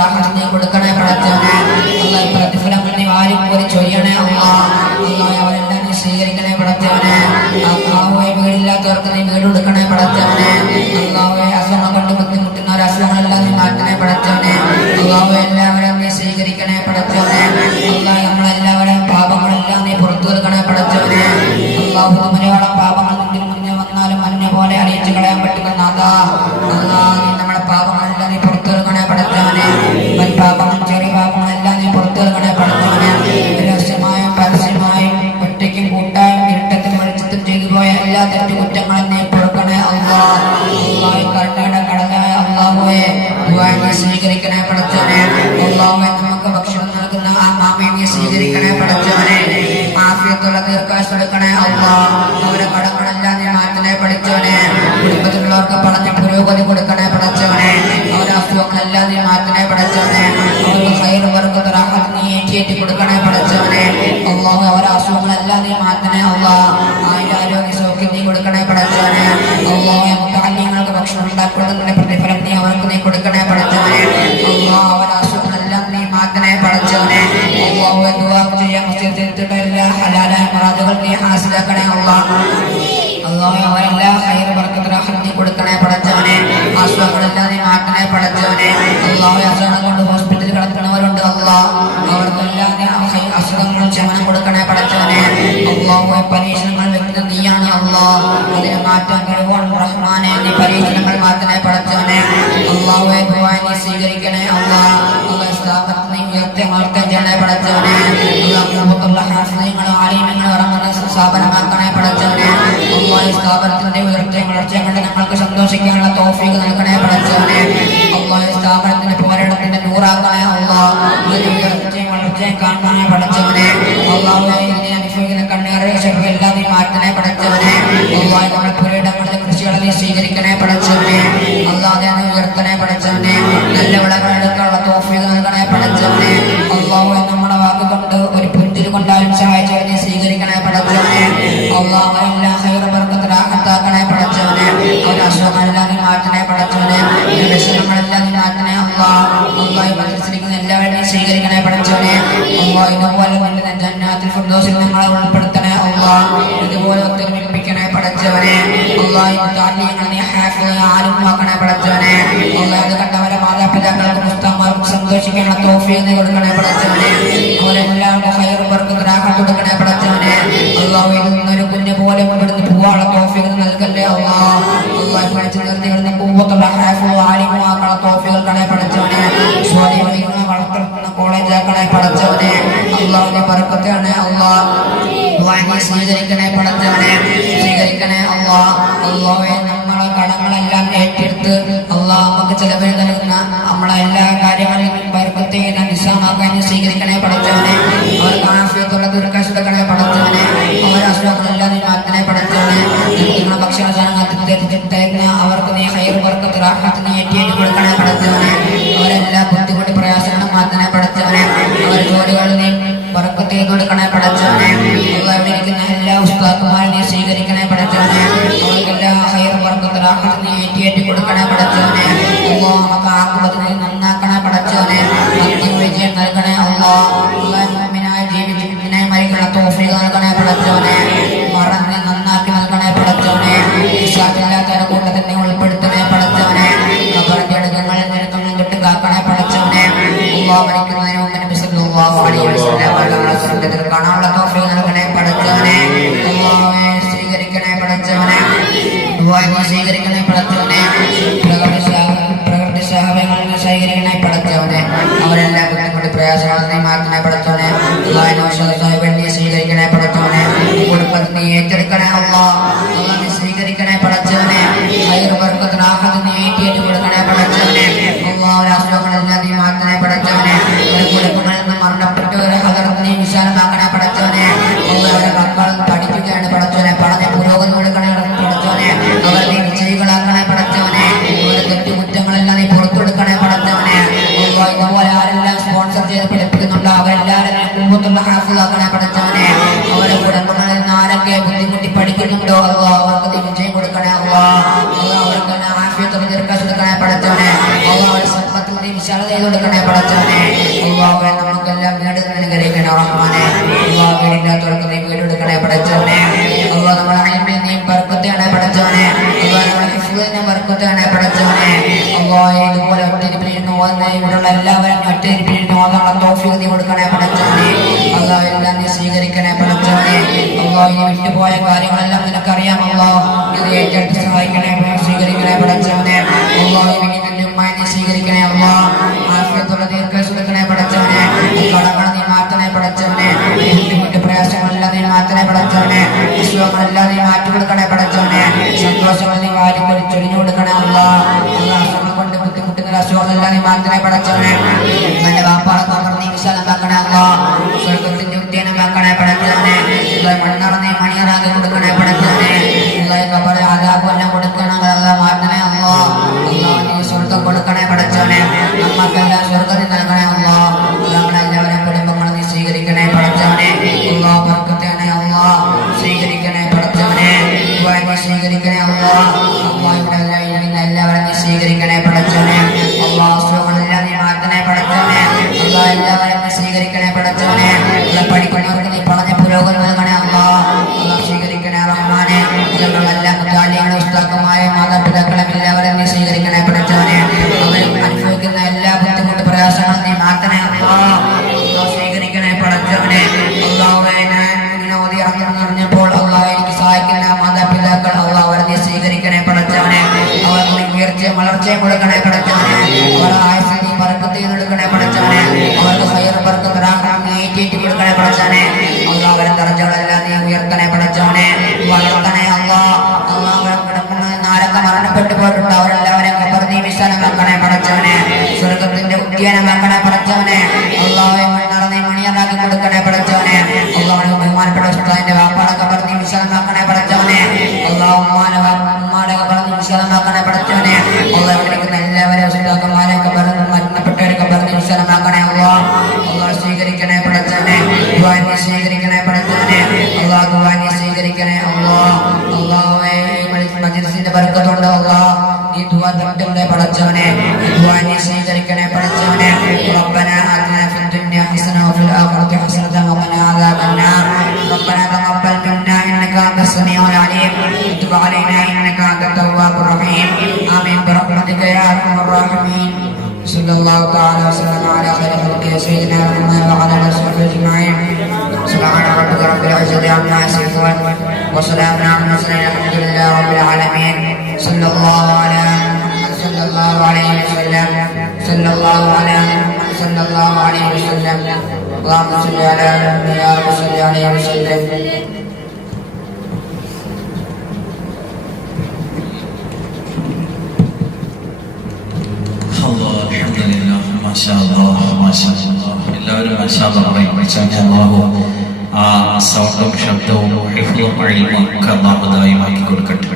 റാഹത്ത് നീ കൊടുക്കണേ പടച്ചവനെ. പ്രതിഫലങ്ങൾ നീ വാരിപ്പോരി ചൊയ്യണേ അവരെല്ലാം നീ സ്വീകരിക്കണേ പടച്ചവനെ. വീടില്ലാത്തവർക്ക് നീ വീട് കൊടുക്കണേ പടച്ചവനെ. അസുഖങ്ങൾ കൊണ്ട് ബുദ്ധിമുട്ടുന്നവരെ അസുഖങ്ങളെല്ലാം നീ മാറ്റണേ പടച്ചവനെ. എല്ലാവരും നീ സ്വീകരിക്കണേ പടച്ചവനെ. നമ്മളെല്ലാവരും പാപങ്ങളെല്ലാം നീ പുറത്തു വെക്കണേ പടച്ചവനെ. മലയാളം പാപങ്ങൾ നിന്റെ മുന്നേ വന്നാലും മഞ്ഞ പോലെ അറിയിച്ചു കളയാൻ പറ്റുന്ന നീ നമ്മുടെ പാപങ്ങളെല്ലാം നീ പുറത്തു വെക്കണേ പടച്ചവനെ. പാപങ്ങളും ചെറിയ പാപങ്ങളെല്ലാം നീ പുറത്തു വെക്കണേ പടച്ചവനെ. രഹസ്യമായും പരസ്യമായും ഒറ്റയ്ക്കും കൂട്ടായും ഇരുട്ടത്തും വെളിച്ചത്തും ചെയ്തു പോയ എല്ലാ തെറ്റുകുറ്റങ്ങളും നീ പൊറുക്കണേ കരുണയുടെ കടലായ അല്ലാഹുവേ സ്വീകരിക്കണേ പടച്ചവനെ. നമുക്ക് ഭക്ഷണം നൽകുന്ന ആ മാമയെ നീ സ്വീകരിക്കണേ പടച്ചവനെ. ആഫിയത്തുള്ള ദീർഘായുസ്സ് കൊടുക്കണേ അവരെ കടങ്ങളെല്ലാം നീ മാറ്റണേ പടച്ചവനെ. കുടുംബത്തിലുള്ളവർക്ക് പറഞ്ഞ പുരോഗതി കൊടുക്കണേ പടച്ചവനെ. അവരെ അസുഖങ്ങളെല്ലാം നീ മാറ്റണേ പടച്ചവനെ. അവർക്ക് ഖൈറ് ബർക്കത്ത് റാഹത്ത് നീ ഏറ്റി കൊടുക്കണേ പടച്ചവനെ. അവരെ അസുഖങ്ങളെല്ലാം നീ മാറ്റണേ ആരോഗ്യ സൗഖ്യം നീ കൊടുക്കണേ പടച്ചവനെ. മുത്തഅല്ലിങ്ങൾക്ക് ഭക്ഷണം ഉണ്ടാക്കുന്നതിന്റെ പ്രതിഫലം നീ അവർക്ക് നീ കൊടുക്കണേ പടച്ചവനെ. അവരെ അസുഖങ്ങളെല്ലാം നീ മാറ്റണേ പടച്ചവനെ. എല്ലാ ഹലാലായ മുറാദുകൾ നീ ഹാസിലാക്കണേ അവരെല്ലാം ഖൈറ് ബർക്കത്ത് റാഹത്ത് നീ കൊടുക്കണേ പടച്ചവനെ. അസുഖങ്ങളെല്ലാം നീ മാറ്റണേ പടച്ചവനെ. അസുഖങ്ങൾ കൊണ്ട് ഹോസ്പിറ്റലിൽ കിടക്കുന്നവരുണ്ട് അവർക്കെല്ലാം നീ അസുഖങ്ങളും ശമനം കൊടുക്കണേ പടച്ചവനെ. പരീക്ഷണങ്ങൾ വെക്കുന്ന നീയാണ് അതിനെ മാറ്റാൻ കഴിവാണ് റഹ്മാനെ. നീ പരീക്ഷണങ്ങൾ മാറ്റണേ പടച്ചവനെ. നീ സ്വീകരിക്കണേ സ്ഥാപനത്തിൽ നീ ഉയർത്താൻ ചെയ്യണേ പടച്ചവനെ. ആലിമ്യങ്ങൾ ഇറങ്ങുന്ന സ്ഥാപനമാക്കണേ പടച്ചവനെ. സ്ഥാപനത്തിന്റെ വളർച്ചകളുടെ ഞങ്ങൾക്ക് സന്തോഷിക്കാനുള്ള തൗഫീഖ് നൽകണേ പടച്ചവനെ. സ്ഥാപനത്തിന്റെ പോരാട്ടത്തിന്റെ നൂറാക്കണേ വളർച്ചയും കാണണേ പടച്ചവനെ. അനുഭവിക്കുന്ന കണ്ണീറെ എല്ലാം നീ മാറ്റണേ പടച്ചവനെ. നമ്മുടെ പുരയിടങ്ങളുടെ കൃഷികളെ നീ സ്വീകരിക്കണേ പടച്ചവനെ. അല്ലാതെ ഉയർത്തണേ പടച്ചവനെ. നല്ല വിളകളെടുക്കാനുള്ള തൗഫീഖ് നൽകണേ പടച്ചവനെ. നമ്മുടെ വാക്കുകൊണ്ട് ഒരു പുഞ്ചിരി കൊണ്ടാലും സഹായിച്ചവരെ നീ സ്വീകരിക്കണേ പടച്ചവനെ. എല്ലാ ഖൈറ് ബർക്കത്ത് റാഹത്താക്കണേ പടച്ചവനെ. അവരുടെ അസുഖങ്ങളെല്ലാം നീ മാറ്റണേ പടച്ചവനെ. വിഷമങ്ങളെല്ലാം നീ മാറ്റണേ മത്സരിക്കുന്ന എല്ലാവരും നീ സ്വീകരിക്കണേ പടച്ചവനെ. ഇതുപോലെ നല്ല ജന്നാത്തുൽ ഫിർദൗസിൽ ഞങ്ങളെ ഉൾപ്പെടുത്തണേ ഇതുപോലെ ഒത്തൊരുമിപ്പിക്കണേ പടച്ചവനെ. താല്യങ്ങൾ നീ ഹാഫിള് ആലിമാക്കണേ പടച്ചവനെ. അത് കണ്ടവരെ മാതാപിതാക്കൾക്ക് പുസ്തകന്മാർക്ക് സന്തോഷിക്കാനുള്ള തൗഫീഖ് നീ കൊടുക്കണേ പടച്ചവനെ. അവരെല്ലാവരുടെ ഖൈറ് ബർക്കത്ത് റാഹത്ത് കൊടുക്കണേ പടച്ചവനെ. ഒരു കുഞ്ഞു പോലെ ഇവിടുന്ന് പോവാനുള്ള തൗഫീഖ് നൽകല്ലേ പഠിച്ചു നിർത്തികളുടെ കൂവത്തുള്ള ഹാഫിള് ആലിമാക്കണ തൗഫീഖ് നൽകണേ പടച്ചവനെ. സ്വാലിഹീങ്ങളെ വളർത്തുന്ന കോളേജാക്കണേ പടച്ചവനെ. അല്ലാഹുവിന്റെ ബർക്കത്താണ് സ്വീകരിക്കണേ പടച്ചവനെ. സ്വീകരിക്കണേ നമ്മളെ കടങ്ങളെല്ലാം ഏറ്റെടുത്ത് നമുക്ക് ചിലവ് നൽകുന്ന നമ്മളെ എല്ലാ കാര്യങ്ങളിലും ബർക്കത്ത് ചെയ്യുന്ന നിസ്സാമാക്കാൻ സ്വീകരിക്കണേ പടച്ചവനെ. അവർക്ക് ആഫിയത്തുള്ള ദീർഘായുസ്സ് കൊടുക്കണേ പടച്ചവനെ. അവരെ അസുഖങ്ങളെല്ലാം നീ മാറ്റണേ പടച്ചവനെ. നിങ്ങളുടെ ഭക്ഷണ സാധനങ്ങൾ അവർക്ക് നീ ഖൈറ് ബർക്കത്ത് റാഹത്ത് നീ ഏറ്റി കൊടുക്കണേ പടച്ചവനെ. അവരെല്ലാ ബുദ്ധിമുട്ട് പ്രയാസങ്ങളും മാറ്റണേ പടച്ചവനെ. അവരുടെ ജോലികൾ നീ ബർക്കത്ത് ചെയ്തു കൊടുക്കണേ പടച്ചവനെ. അവിടെ ഇരിക്കുന്ന എല്ലാ ഉസ്താദുമാരും നീ സ്വീകരിക്കണേ പടച്ചവനെ. അവർക്കെല്ലാ ഹൈറും ബർക്കത്തും റാഹത്തും നീ ഏറ്റി കൊടുക്കണേ പടച്ചവനെ. നമുക്ക് ആത്മഹത്യ നന്നാക്കണേ പടച്ചവനെ. അന്തിമ വിജയം നൽകണേ മുഅ്മിനായി ജീവിച്ച് മുഅ്മിനായി മരിക്കണ തൗഫീഖ് നൽകണേ പടച്ചവനെ. മറന്ന് നന്നാക്കി നൽകണേ പടച്ചവനെ. ഇസ്ലാമില്ലാത്ത കൂട്ടത്തിൽ നീ ഉൾപ്പെടുത്തണേ പടച്ചവനെ. ഖബറിന്റെ അടുക്കങ്ങളിൽ നിരക്കണം തൊട്ട് കാക്കണേ പടച്ചവനെ. മരിക്കുന്നതിന് മുമ്പ് നബി സല്ലല്ലാഹു അലൈഹി വസല്ലം സ്വർഗ്ഗത്തിൽ കാണാനുള്ള തൗഫീഖ് നൽകണേ പടച്ചവനെ. സ്വീകരിക്കണേ പടച്ചവനെ. സ്വീകരിക്കണേ പടച്ചവനെ. പ്രകൃതി സഹാബികളിൽ സ്വീകരിക്കണേ പടച്ചവനെ. അവരെല്ലാം ബുദ്ധിമുട്ട് പ്രയാസങ്ങൾ മാറ്റണേ പടച്ചവനെ. സാഹിബിനെ സ്വീകരിക്കണേ പടച്ചവനെ. കുടുംബത്തിൽ നീ ഏറ്റെടുക്കണേ അല്ലാഹ് സ്വീകരിക്കണേ പടച്ചവനെ. ഏറ്റു കൊടുക്കണേ പടച്ചവനെ. അസുഖങ്ങളെല്ലാം നീ മാറ്റണേ പടച്ചവനെ. കുടുംബങ്ങളിൽ നിന്ന് മരണപ്പെട്ടവരെ ഹദറത്ത് നീ വിശാലമാക്കണേ പടച്ചവനെ. അവരെ മക്കളും പഠിക്കുകയാണ് പടച്ചവനെ. പഠന പുരോഗതി കൊടുക്കണേ പടച്ചവനെ. അവർ നീ വിജയികളാക്കണേ പടച്ചവനെ. അവരുടെ തെറ്റുകുറ്റങ്ങളെല്ലാം നീ പുറത്തെടുക്കണേ പടച്ചവനെ. ഇതുപോലെ ആരെല്ലാം സ്പോൺസർ ചെയ്ത് പഠിപ്പിക്കുന്നുണ്ടോ അവരെല്ലാവരും കുടുംബത്തുള്ള ഹാഫിളാക്കണേ പടച്ചവനെ. അവരുടെ കുടുംബങ്ങളിൽ നിന്ന് ആരൊക്കെ ബുദ്ധിമുട്ടി പഠിക്കുന്നുണ്ടോ അവർക്ക് നീ വിജയം കൊടുക്കണേ. അവർക്ക് ആഫിയത്ത് ദീർഘായുസ്സെടുക്കണേ പടച്ചവനെ. അവരുടെ സമ്പത്തിൽ നീ വിശാലത ചെയ്ത് കൊടുക്കണേ പടച്ചവനെ. നമുക്കെല്ലാം വീടുകളിൽ ഗ്രഹിക്കണേ റഹ്മാനെ. വീടില്ലാത്തവർക്ക് നീ വീടെടുക്കണേ പടച്ചവനെ. നമ്മളെ അയിമിൽ നീ ബർക്കത്താണ് പടച്ചവനെ. നമ്മുടെ ഹിഫ്ളിനെ ബർക്കത്താണ് പടച്ചവനെ. ഇതുപോലെ ഒറ്റരിപ്പിലിരുന്ന് ഇവിടെയുള്ള എല്ലാവരും ഒറ്റരിപ്പിലിരുന്ന് ഓതാനുള്ള തൗഫീഖ് നീ കൊടുക്കണേ പടച്ചവനെ. എല്ലാം നീ സ്വീകരിക്കണേ പടച്ചവനെ. ഇനി വിട്ടുപോയ കാര്യങ്ങളെല്ലാം നിനക്കറിയാം. ഇത് ഏറ്റെടുത്ത് സഹായിക്കണേ സ്വീകരിക്കണേ പടച്ചവനെ. ഉമ്മായി നീ സ്വീകരിക്കണേ. ആഫിയത്തുള്ള ദീർഘായുസ്സെടുക്കണേ പടച്ചവനെ. കടങ്ങൾ നീ മാറ്റണേ പടച്ചവനെ. ബുദ്ധിമുട്ട് പ്രയാസങ്ങളെല്ലാം നീ മാറ്റണേ പടച്ചവനെ. വിശ്വങ്ങളെല്ലാം നീ മാറ്റി കൊടുക്കണേ പടച്ചവനെ. സന്തോഷങ്ങൾ നീ വാരിക്കൊരു ചൊരിഞ്ഞു കൊടുക്കണേ. അസുഖങ്ങൾ കൊണ്ട് ബുദ്ധിമുട്ടുന്ന അസുഖങ്ങളെല്ലാം നീ മാറ്റണേ പടച്ചവനെ. എന്റെ വാപ്പാളെ കബർ നീ വിശാലമാക്കണേ. സ്വർഗത്തിന്റെ ഉദ്യാനമാക്കണേ പടച്ചവനെ. മണ്ണറ നീ മണിയറാകെ കൊടുക്കണേ പടച്ചവനെ. കബർ ആദാബെല്ലാം കൊടുക്കണം മാറ്റണേ. നീ സ്വർഗം കൊടുക്കണേ പടച്ചവനെ. നമ്മക്കെല്ലാം സ്വർഗത്തിൽ നൽകണേ. നമ്മളെല്ലാവരും കുടുംബങ്ങൾ നീ സ്വീകരിക്കണേ പടച്ചവനെ. ബർക്കത്തണേ സ്വീകരിക്കണേ പടച്ചവനെ. സ്വീകരിക്കണേ. ഇവിടെ ഇരിക്കുന്ന എല്ലാവരും നീ സ്വീകരിക്കണേ പടച്ചവനെ. അസുഖങ്ങളെല്ലാം നീ മാറ്റണേ പടച്ചവനെ. എല്ലാവരും നീ സ്വീകരിക്കണേ പടച്ചവനെ. പഠിക്കുന്നവർക്ക് നീ പറഞ്ഞ പുരോഗതി നൽകണേ. സ്വീകരിക്കണേ റഹ്മാനെ. ഞങ്ങളെല്ലാം കാര്യങ്ങളും ഉസ്താദുമായ മാതാപിതാക്കളും എല്ലാവരും നീ സ്വീകരിക്കണേ പടച്ചവനെ. അവർ അനുഭവിക്കുന്ന എല്ലാ ബുദ്ധിമുട്ട് പ്രയാസങ്ങളും നീ മാറ്റണേ. സ്വീകരിക്കണേ പടച്ചവനെ. അറിഞ്ഞപ്പോൾ എനിക്ക് സഹായിക്കുന്ന മാതാപിതാക്കൾ അവരെ നീ സ്വീകരിക്കണേ പടച്ചവനെ. അവർക്ക് ഉയർച്ചയും വളർച്ചയും കൊടുക്കണേ പടച്ചവനെ. അവരുടെ ആയുസ് നീ ബർക്കത്ത് ചെയ്തെടുക്കണേ പടച്ചവനെ. അവർക്ക് ഹൈർ ബർക്കത്ത് റാഹത്ത് ഏറ്റു കൊടുക്കണേ പടച്ചവനെ. അവരുടെ ദർജകളെല്ലാം നീ ഉയർത്തണേ പടച്ചവനെ. വളർത്തണേ. ആരൊക്കെ മരണപ്പെട്ടു പോയിട്ടുണ്ട് അവരെല്ലാവരെയും ഖബർ നീ വിശാലമാക്കണേ പടച്ചവനെ. സ്വർഗത്തിന്റെ ഉദ്യാനമാക്കണേ പടച്ചവനെ. മണ്ണറ നീ മണിയറാക്കി കൊടുക്കണേ പടച്ചവനെ. ബഹുമാനപ്പെട്ട ഉസ്താദിന്റെ വാപ്പാടെ ഖബർ നീ വിശാലമാക്കണേ പടച്ചവനെ. ഉമ്മാടെ ഖബർ നീ വിശാലമാക്കണേ പടച്ചവനെ. വിളിക്കുന്ന എല്ലാവരും ഉസ്താദന്മാരെ ഖബർ മരണപ്പെട്ടവരെ ഖബർ നീ വിശാലമാക്കണേ. സ്വീകരിക്കണേ പടച്ചവനെ. സ്വീകരിക്കണേ പടച്ചവനെ. സ്വീകരിക്കണേ. മജ്‌ലിസിന്റെ ബർക്കത്തുണ്ട്. ഈ ദുആ തട്ടേ പടച്ചവനെ. നീ സ്വീകരിക്കണേ പടച്ചവനെ. റബ്ബനാ ആതിനാ ഫിദ് ദുനിയാ ഹസന വഫിൽ ആഖിറതി ഹസനത വഖിനാ അദാബൻ നാർ. റബ്ബനാ തഖബ്ബൽ മിന്നാ ഇന്നക അൻതസ് സമീഉൽ അലീം വതുബ് അലൈനാ ഇന്നക അൻതത് തവ്വാബുർ റഹീം. ആമീൻ ബിറഹ്മതിക യാ അർഹമർ റഹീമീൻ. സല്ലല്ലാഹു തആല വസല്ലമ അലാ ഖൈരി ഖൽഖി സയ്യിദിനാ മുഹമ്മദ് വഅലാ ആലിഹി വസഹ്ബിഹി അജ്മഈൻ. സുബ്ഹാന റബ്ബിക റബ്ബിൽ ഇസ്സതി അമ്മാ യസിഫൂൻ വസലാമുൻ അലൽ മുർസലീൻ വൽഹംദുലില്ലാഹി റബ്ബിൽ ആലമീൻ. സല്ലല്ലാഹു അലൈഹി വസല്ലം. സല്ലല്ലാഹു അലൈഹി വസല്ലം. اللهم صل على محمد وصل عليه وسلم. എല്ലാവരും ആ സൗണ്ടും ശബ്ദവും ഒക്കെ നാമതായി കൊടുക്കട്ടെ.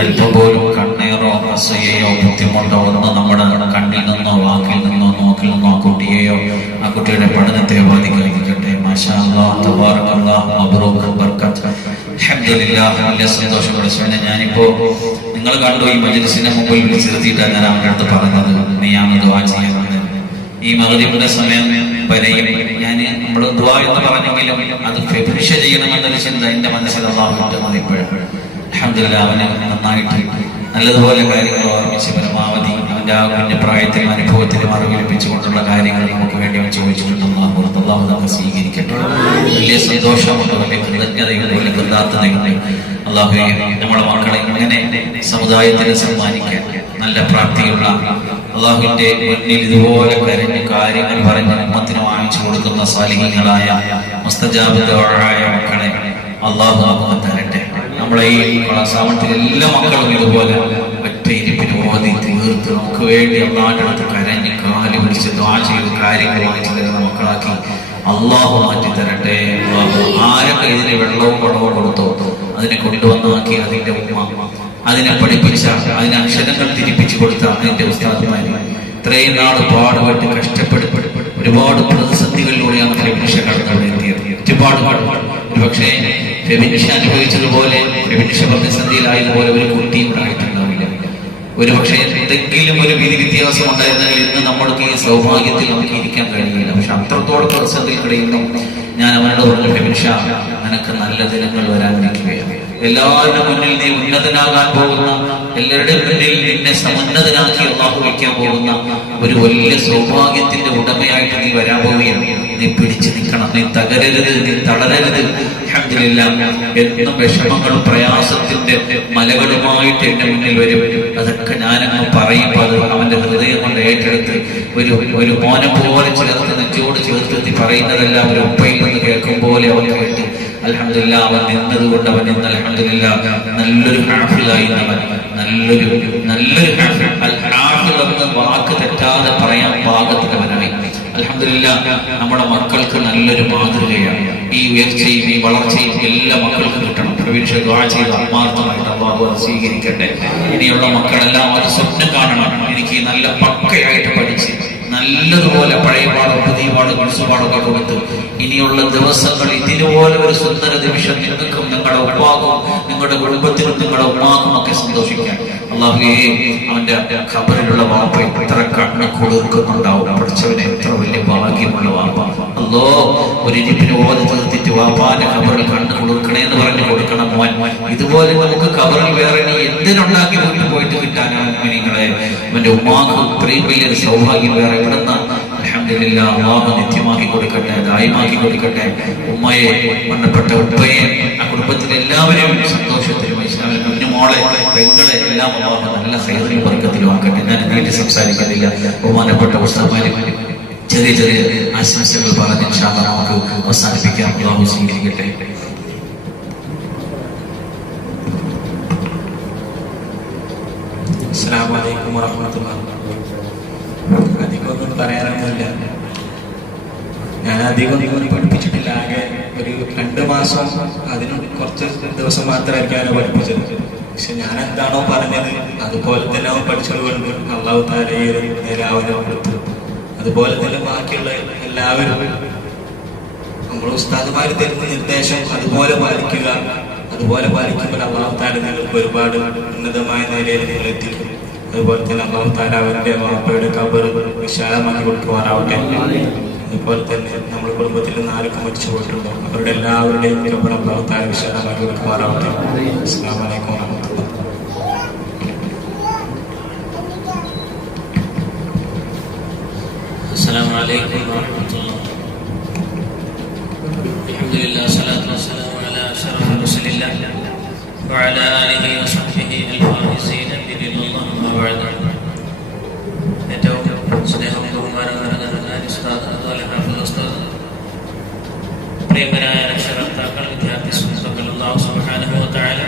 അല്പം പോലും കണ്ണീറോ അസൂയയോ ബുദ്ധിമുട്ടോ ഒന്നും നമ്മുടെ കണ്ണിൽ നിന്നോ വാക്കിൽ നിന്നോ നോക്കിൽ നിന്നോ ആ കുട്ടിയെയോ ആ കുട്ടിയുടെ പഠനത്തെ ബാധിക്കാതിരിക്കട്ടെ. മാഷാ അല്ലാഹ് തബാറകല്ലാഹ് മബ്റൂക്ക് ബർക്കത്ത് അൽഹംദുലില്ലാഹ്. വലിയ സന്തോഷമുള്ള സമയം. ഞാനിപ്പോ നിങ്ങൾ കണ്ടു ഈ മജ്‌ലിസിന്റെ മുമ്പിൽ വിളിച്ചിരുത്തിയിട്ടാണ് ഞാൻ അവരുടെ അടുത്ത് പറഞ്ഞത് നീയാണ് ദുആ ചെയ്യുന്നത്. ഈ മഗ്‌രിബിന്റെ സമയം വരെയും ഞാൻ നമ്മൾ ദുആ എന്ന് പറഞ്ഞെങ്കിലും അത് ഫിനിഷ് ചെയ്യണമെന്നൊരു ചിന്ത എന്റെ മനസ്സിൽ അല്ലാഹു ഇട്ടത് ഇപ്പോഴാണ്. അൽഹംദുലില്ലാഹ് അവന് നന്നായിട്ട് നല്ലതുപോലെ കാര്യങ്ങൾ ഓർമ്മിച്ച് പരമാവധി അവന്റെ ആ കുഞ്ഞു പ്രായത്തിലും അനുഭവത്തിലും അറിവിപ്പിച്ചുകൊണ്ടുള്ള കാര്യങ്ങൾ നമുക്ക് വേണ്ടി അവൻ ചോദിച്ചിട്ടുണ്ട്. അല്ലാഹു നമുക്ക് സ്വീകരിക്കട്ടെ. വലിയ സന്തോഷമുണ്ട്, വലിയ കൃതജ്ഞതയുണ്ട്, വലിയ കൃതാർത്ഥതയുണ്ട്. അല്ലാഹുവേ നമ്മളെ മക്കളെ ഇങ്ങനെ സമുദായത്തിന് സമ്മാനിക്കാൻ നല്ല പ്രാപ്തിയുള്ള അല്ലാഹുവിന്റെ മുന്നിൽ ഇതുപോലെ കരഞ്ഞ് കാര്യങ്ങൾ പറഞ്ഞ് ഉമ്മത്തിന് വാങ്ങിച്ചു കൊടുക്കുന്ന സാലിഹീങ്ങളായ മുസ്തജാബ് ദുആആയ മക്കളെ അല്ലാഹു നമുക്ക് തരട്ടെ. നമ്മളെ ഈ സാമത്തിൽ എല്ലാ മക്കളും ഇതുപോലെ ഒറ്റ ഇരിപ്പിന് ഓതി തീർത്ത് നമുക്ക് വേണ്ടി അല്ലാഹുവിന്റെ അടുത്ത് കരഞ്ഞ് കാല് പിടിച്ച് ദുആ ചെയ്ത് കാര്യങ്ങൾ വാങ്ങിച്ചു തരുന്ന മക്കളാക്കി അല്ലാഹു മാറ്റി തരട്ടെ. ആരൊക്കെ ഇതിന് വെള്ളവും കുടവും കൊടുത്തോ അതിനെ കൊണ്ടുവന്നാക്കി അതിന്റെ ഉമ്മ, അതിനെ പഠിപ്പിച്ച, അതിന് അക്ഷരങ്ങൾ തിരിപ്പിച്ചു കൊടുത്ത അതിന്റെ ഉസ്താദുമാര് ഇത്രയും നാൾ പാടുപെട്ട് കഷ്ടപ്പെട്ട് ഒരുപാട് പ്രതിസന്ധികളിലൂടെയാണ് ഫെമിനിഷ കടന്നുകൂടെ എത്തിയത്. ഒരുപാട് ഒരു പക്ഷേ ഫെമിനിഷ അനുഭവിച്ചതുപോലെ ഫെമിനിഷ പ്രതിസന്ധിയിലായതുപോലെ ഒരു കുട്ടിയും ഉണ്ടായിട്ടുണ്ടാവില്ല. ഒരു പക്ഷേ എന്തെങ്കിലും ഒരു വിധി വ്യത്യാസം ഉണ്ടായിരുന്നെങ്കിൽ ഇന്ന് നമ്മൾക്ക് ഈ സൗഭാഗ്യത്തിൽ നമുക്ക് ഇരിക്കാൻ കഴിയില്ല. പക്ഷെ അത്രത്തോളം പ്രതിസന്ധിയിൽ കഴിയുന്നു. ഞാൻ അവനോട് പറഞ്ഞു, ഫെമിനിഷ നിനക്ക് നല്ല ദിനങ്ങൾ വരാനിരിക്കുകയാണ്. എല്ലാവരുടെ മുന്നിൽ നീ ഉന്നതനാകാൻ പോകുന്ന, എല്ലാവരുടെയും മുന്നിൽ നിന്നെ സമുന്നതനാക്കി അല്ലാഹു വയ്ക്കാൻ പോകുന്ന ഒരു വലിയ സൗഭാഗ്യത്തിന്റെ ഉടമയായിട്ട് നീ വരാൻ പോവുകയാണ്. നീ പിടിച്ചു നിൽക്കണം, നീ തകരരുത്, നീ തളരരുത്. അൽഹംദുലില്ലാഹ് എന്നും വിഷമങ്ങളും പ്രയാസത്തിന്റെ മലകളുമായിട്ട് എന്റെ മുന്നിൽ വരും. അതൊക്കെ ഞാനങ്ങ് പറയുമ്പോൾ അത് അവന്റെ ഹൃദയം കൊണ്ട് ഏറ്റെടുത്ത് ഒരു മോനെ പോലെ ചേർത്ത് നെഞ്ചോട് ചേർത്ത് പറയുന്നതെല്ലാം ഒരു ഉപ്പയിൽ നിന്ന് കേൾക്കും പോലെ അവൻ കേട്ട് അൽഹംദുലില്ലാഹ് അവൻ നിന്നത് കൊണ്ട് അവൻ ഇന്ന് അൽഹംദുലില്ലാഹ് നല്ലൊരു ഹാഫിളായി, അവൻ നല്ലൊരു ഹാഫിൾ. അൽ ഹാഫിൾ എന്ന വാക്ക് തെറ്റാതെ പറയാൻ പാകത്തിനവനായി. അൽഹംദുലില്ലാഹ് നമ്മുടെ മക്കൾക്ക് നല്ലൊരു മാതൃകയാണ്. ഈ ഉയർച്ചയും ഈ വളർച്ചയും എല്ലാ മക്കൾക്കും കിട്ടണം. പ്രവീക്ഷ ദുആ ചെയ്ത് ആത്മാർത്ഥമായിട്ട് അല്ലാഹു അത് സ്വീകരിക്കട്ടെ. ഇനിയുള്ള മക്കളെല്ലാം അത് സ്വപ്നം കാണണം. എനിക്ക് നല്ല പക്കയായിട്ട് പഠിച്ച് നല്ലതുപോലെ പഴയ പാഠം പുതിയ പാഠം കുറിച്ചുപാടൊക്കെ കൊടുത്ത് ഇനിയുള്ള ദിവസങ്ങൾ ഇതിനുപോലെ ഒരു സുന്ദര നിമിഷം നിങ്ങൾക്കും നിങ്ങളുടെ ഉപ്പാകും നിങ്ങളുടെ കുടുംബത്തിനും നിങ്ങളുടെ ഉമ്മാക്കും ഒക്കെ സന്തോഷിക്കാൻ അല്ലാഹുവേ അവന്റെ ഖബറിലുള്ള വാപ്പ എത്ര കണ്ണ് കുളിർക്കുന്നുണ്ടാവും. പഠിച്ചവനെ എത്ര വലിയ ഭാഗ്യമുള്ള വാപ്പ. അല്ലോ ഒരു ഇരിപ്പിന് ഓതി തീർത്തിട്ട് വാപ്പാന്റെ ഖബറിൽ കണ്ണ് കുളിർക്കണേ എന്ന് പറഞ്ഞു കൊടുക്കണം മോൻ. ഇതുപോലെ നമുക്ക് ഖബറിൽ വേറെ എന്തിനുണ്ടാക്കി വീട്ടിൽ പോയിട്ട് കിട്ടാനാണ് നിങ്ങളെ അവന്റെ ഉമ്മാക്ക് ഇത്രയും വലിയൊരു സൗഭാഗ്യം വേറെ ഇവിടുന്ന് അൽഹംദുലില്ലാഹ് അല്ലാഹു നിത്യമാക്കി കൊടുക്കട്ടെ, ദായിമാക്കി കൊടുക്കട്ടെ. ഉമ്മയെ മരണപ്പെട്ട ഉപ്പയെ ആ കുടുംബത്തിലെ എല്ലാവരെയും സന്തോഷത്തിലും കുഞ്ഞുമോളെ പെങ്ങളെ എല്ലാം അല്ലാഹു നല്ല ഖൈറിലും ബർക്കത്തിലും ആക്കട്ടെ. ഞാൻ നീട്ടി സംസാരിക്കുന്നില്ല. ബഹുമാനപ്പെട്ട ഉസ്താദുമാരെ ചെറിയ ചെറിയ ആശംസകൾ പറഞ്ഞ് ഇൻഷാ അല്ലാഹ് നമുക്ക് അവസാനിപ്പിക്കാം. അല്ലാഹു സ്വീകരിക്കട്ടെ. അസ്സലാമു അലൈക്കും വറഹ്മത്തുള്ളാഹി. അധികമൊന്നും പറയാനൊന്നുമില്ല. ഞാൻ അധികം പഠിപ്പിച്ചിട്ടില്ല. ആകെ ഒരു 2 മാസം അതിന് കുറച്ച് ദിവസം മാത്രമായിരിക്കും അവനെ പഠിപ്പിച്ചത്. പക്ഷെ ഞാൻ എന്താണോ പറഞ്ഞത് അതുപോലെ തന്നെ അവൻ പഠിച്ചത് കൊണ്ട് അല്ലാഹു തആല അവനെ കൊടുത്തു. അതുപോലെ തന്നെ ബാക്കിയുള്ള എല്ലാവരും നമ്മൾ ഉസ്താദുമാർ തരുന്ന നിർദ്ദേശം അതുപോലെ പാലിക്കുക. അതുപോലെ പാലിക്കുമ്പോൾ അല്ലാഹു തആല നിങ്ങൾക്ക് ഒരുപാട് ഉന്നതമായ നിലയിൽ നിങ്ങൾ എത്തിക്കും. അതുപോലെ തന്നെ അല്ലാഹു തആല അവരുടെ വാപ്പയുടെ ഖബർ വിശാലമാക്കി കൊടുക്കുവാനാവട്ടെ. അതുപോലെ തന്നെ നമ്മുടെ കുടുംബത്തിൽ നിന്ന് ആരൊക്കെ മരിച്ചു പോയിട്ടുണ്ടോ അവരുടെ എല്ലാവരുടെയും ഖബർ അല്ലാഹു തആല വിശാലമാക്കി കൊടുക്കുവാനാവട്ടെ. അസ്സലാമു അലൈക്കും വറഹ്മത്തുള്ളാഹി. السلام عليكم ورحمة الله. الحمد لله والصلاة والسلام على أشرف رسول الله وعلى آله وصحبه الفائزين برضا الله. أما بعد. ഏറ്റവും സ്നേഹവും ബഹുമാനവും നിറഞ്ഞ ഉസ്താദ് അതുപോലെ ഹാഫിൾ ഉസ്താദ്, പ്രിയങ്കരായ രക്ഷകർത്താക്കൾ, വിദ്യാർത്ഥി സുഹൃത്തുക്കൾ, അല്ലാഹു സുബ്ഹാനഹു വ തആല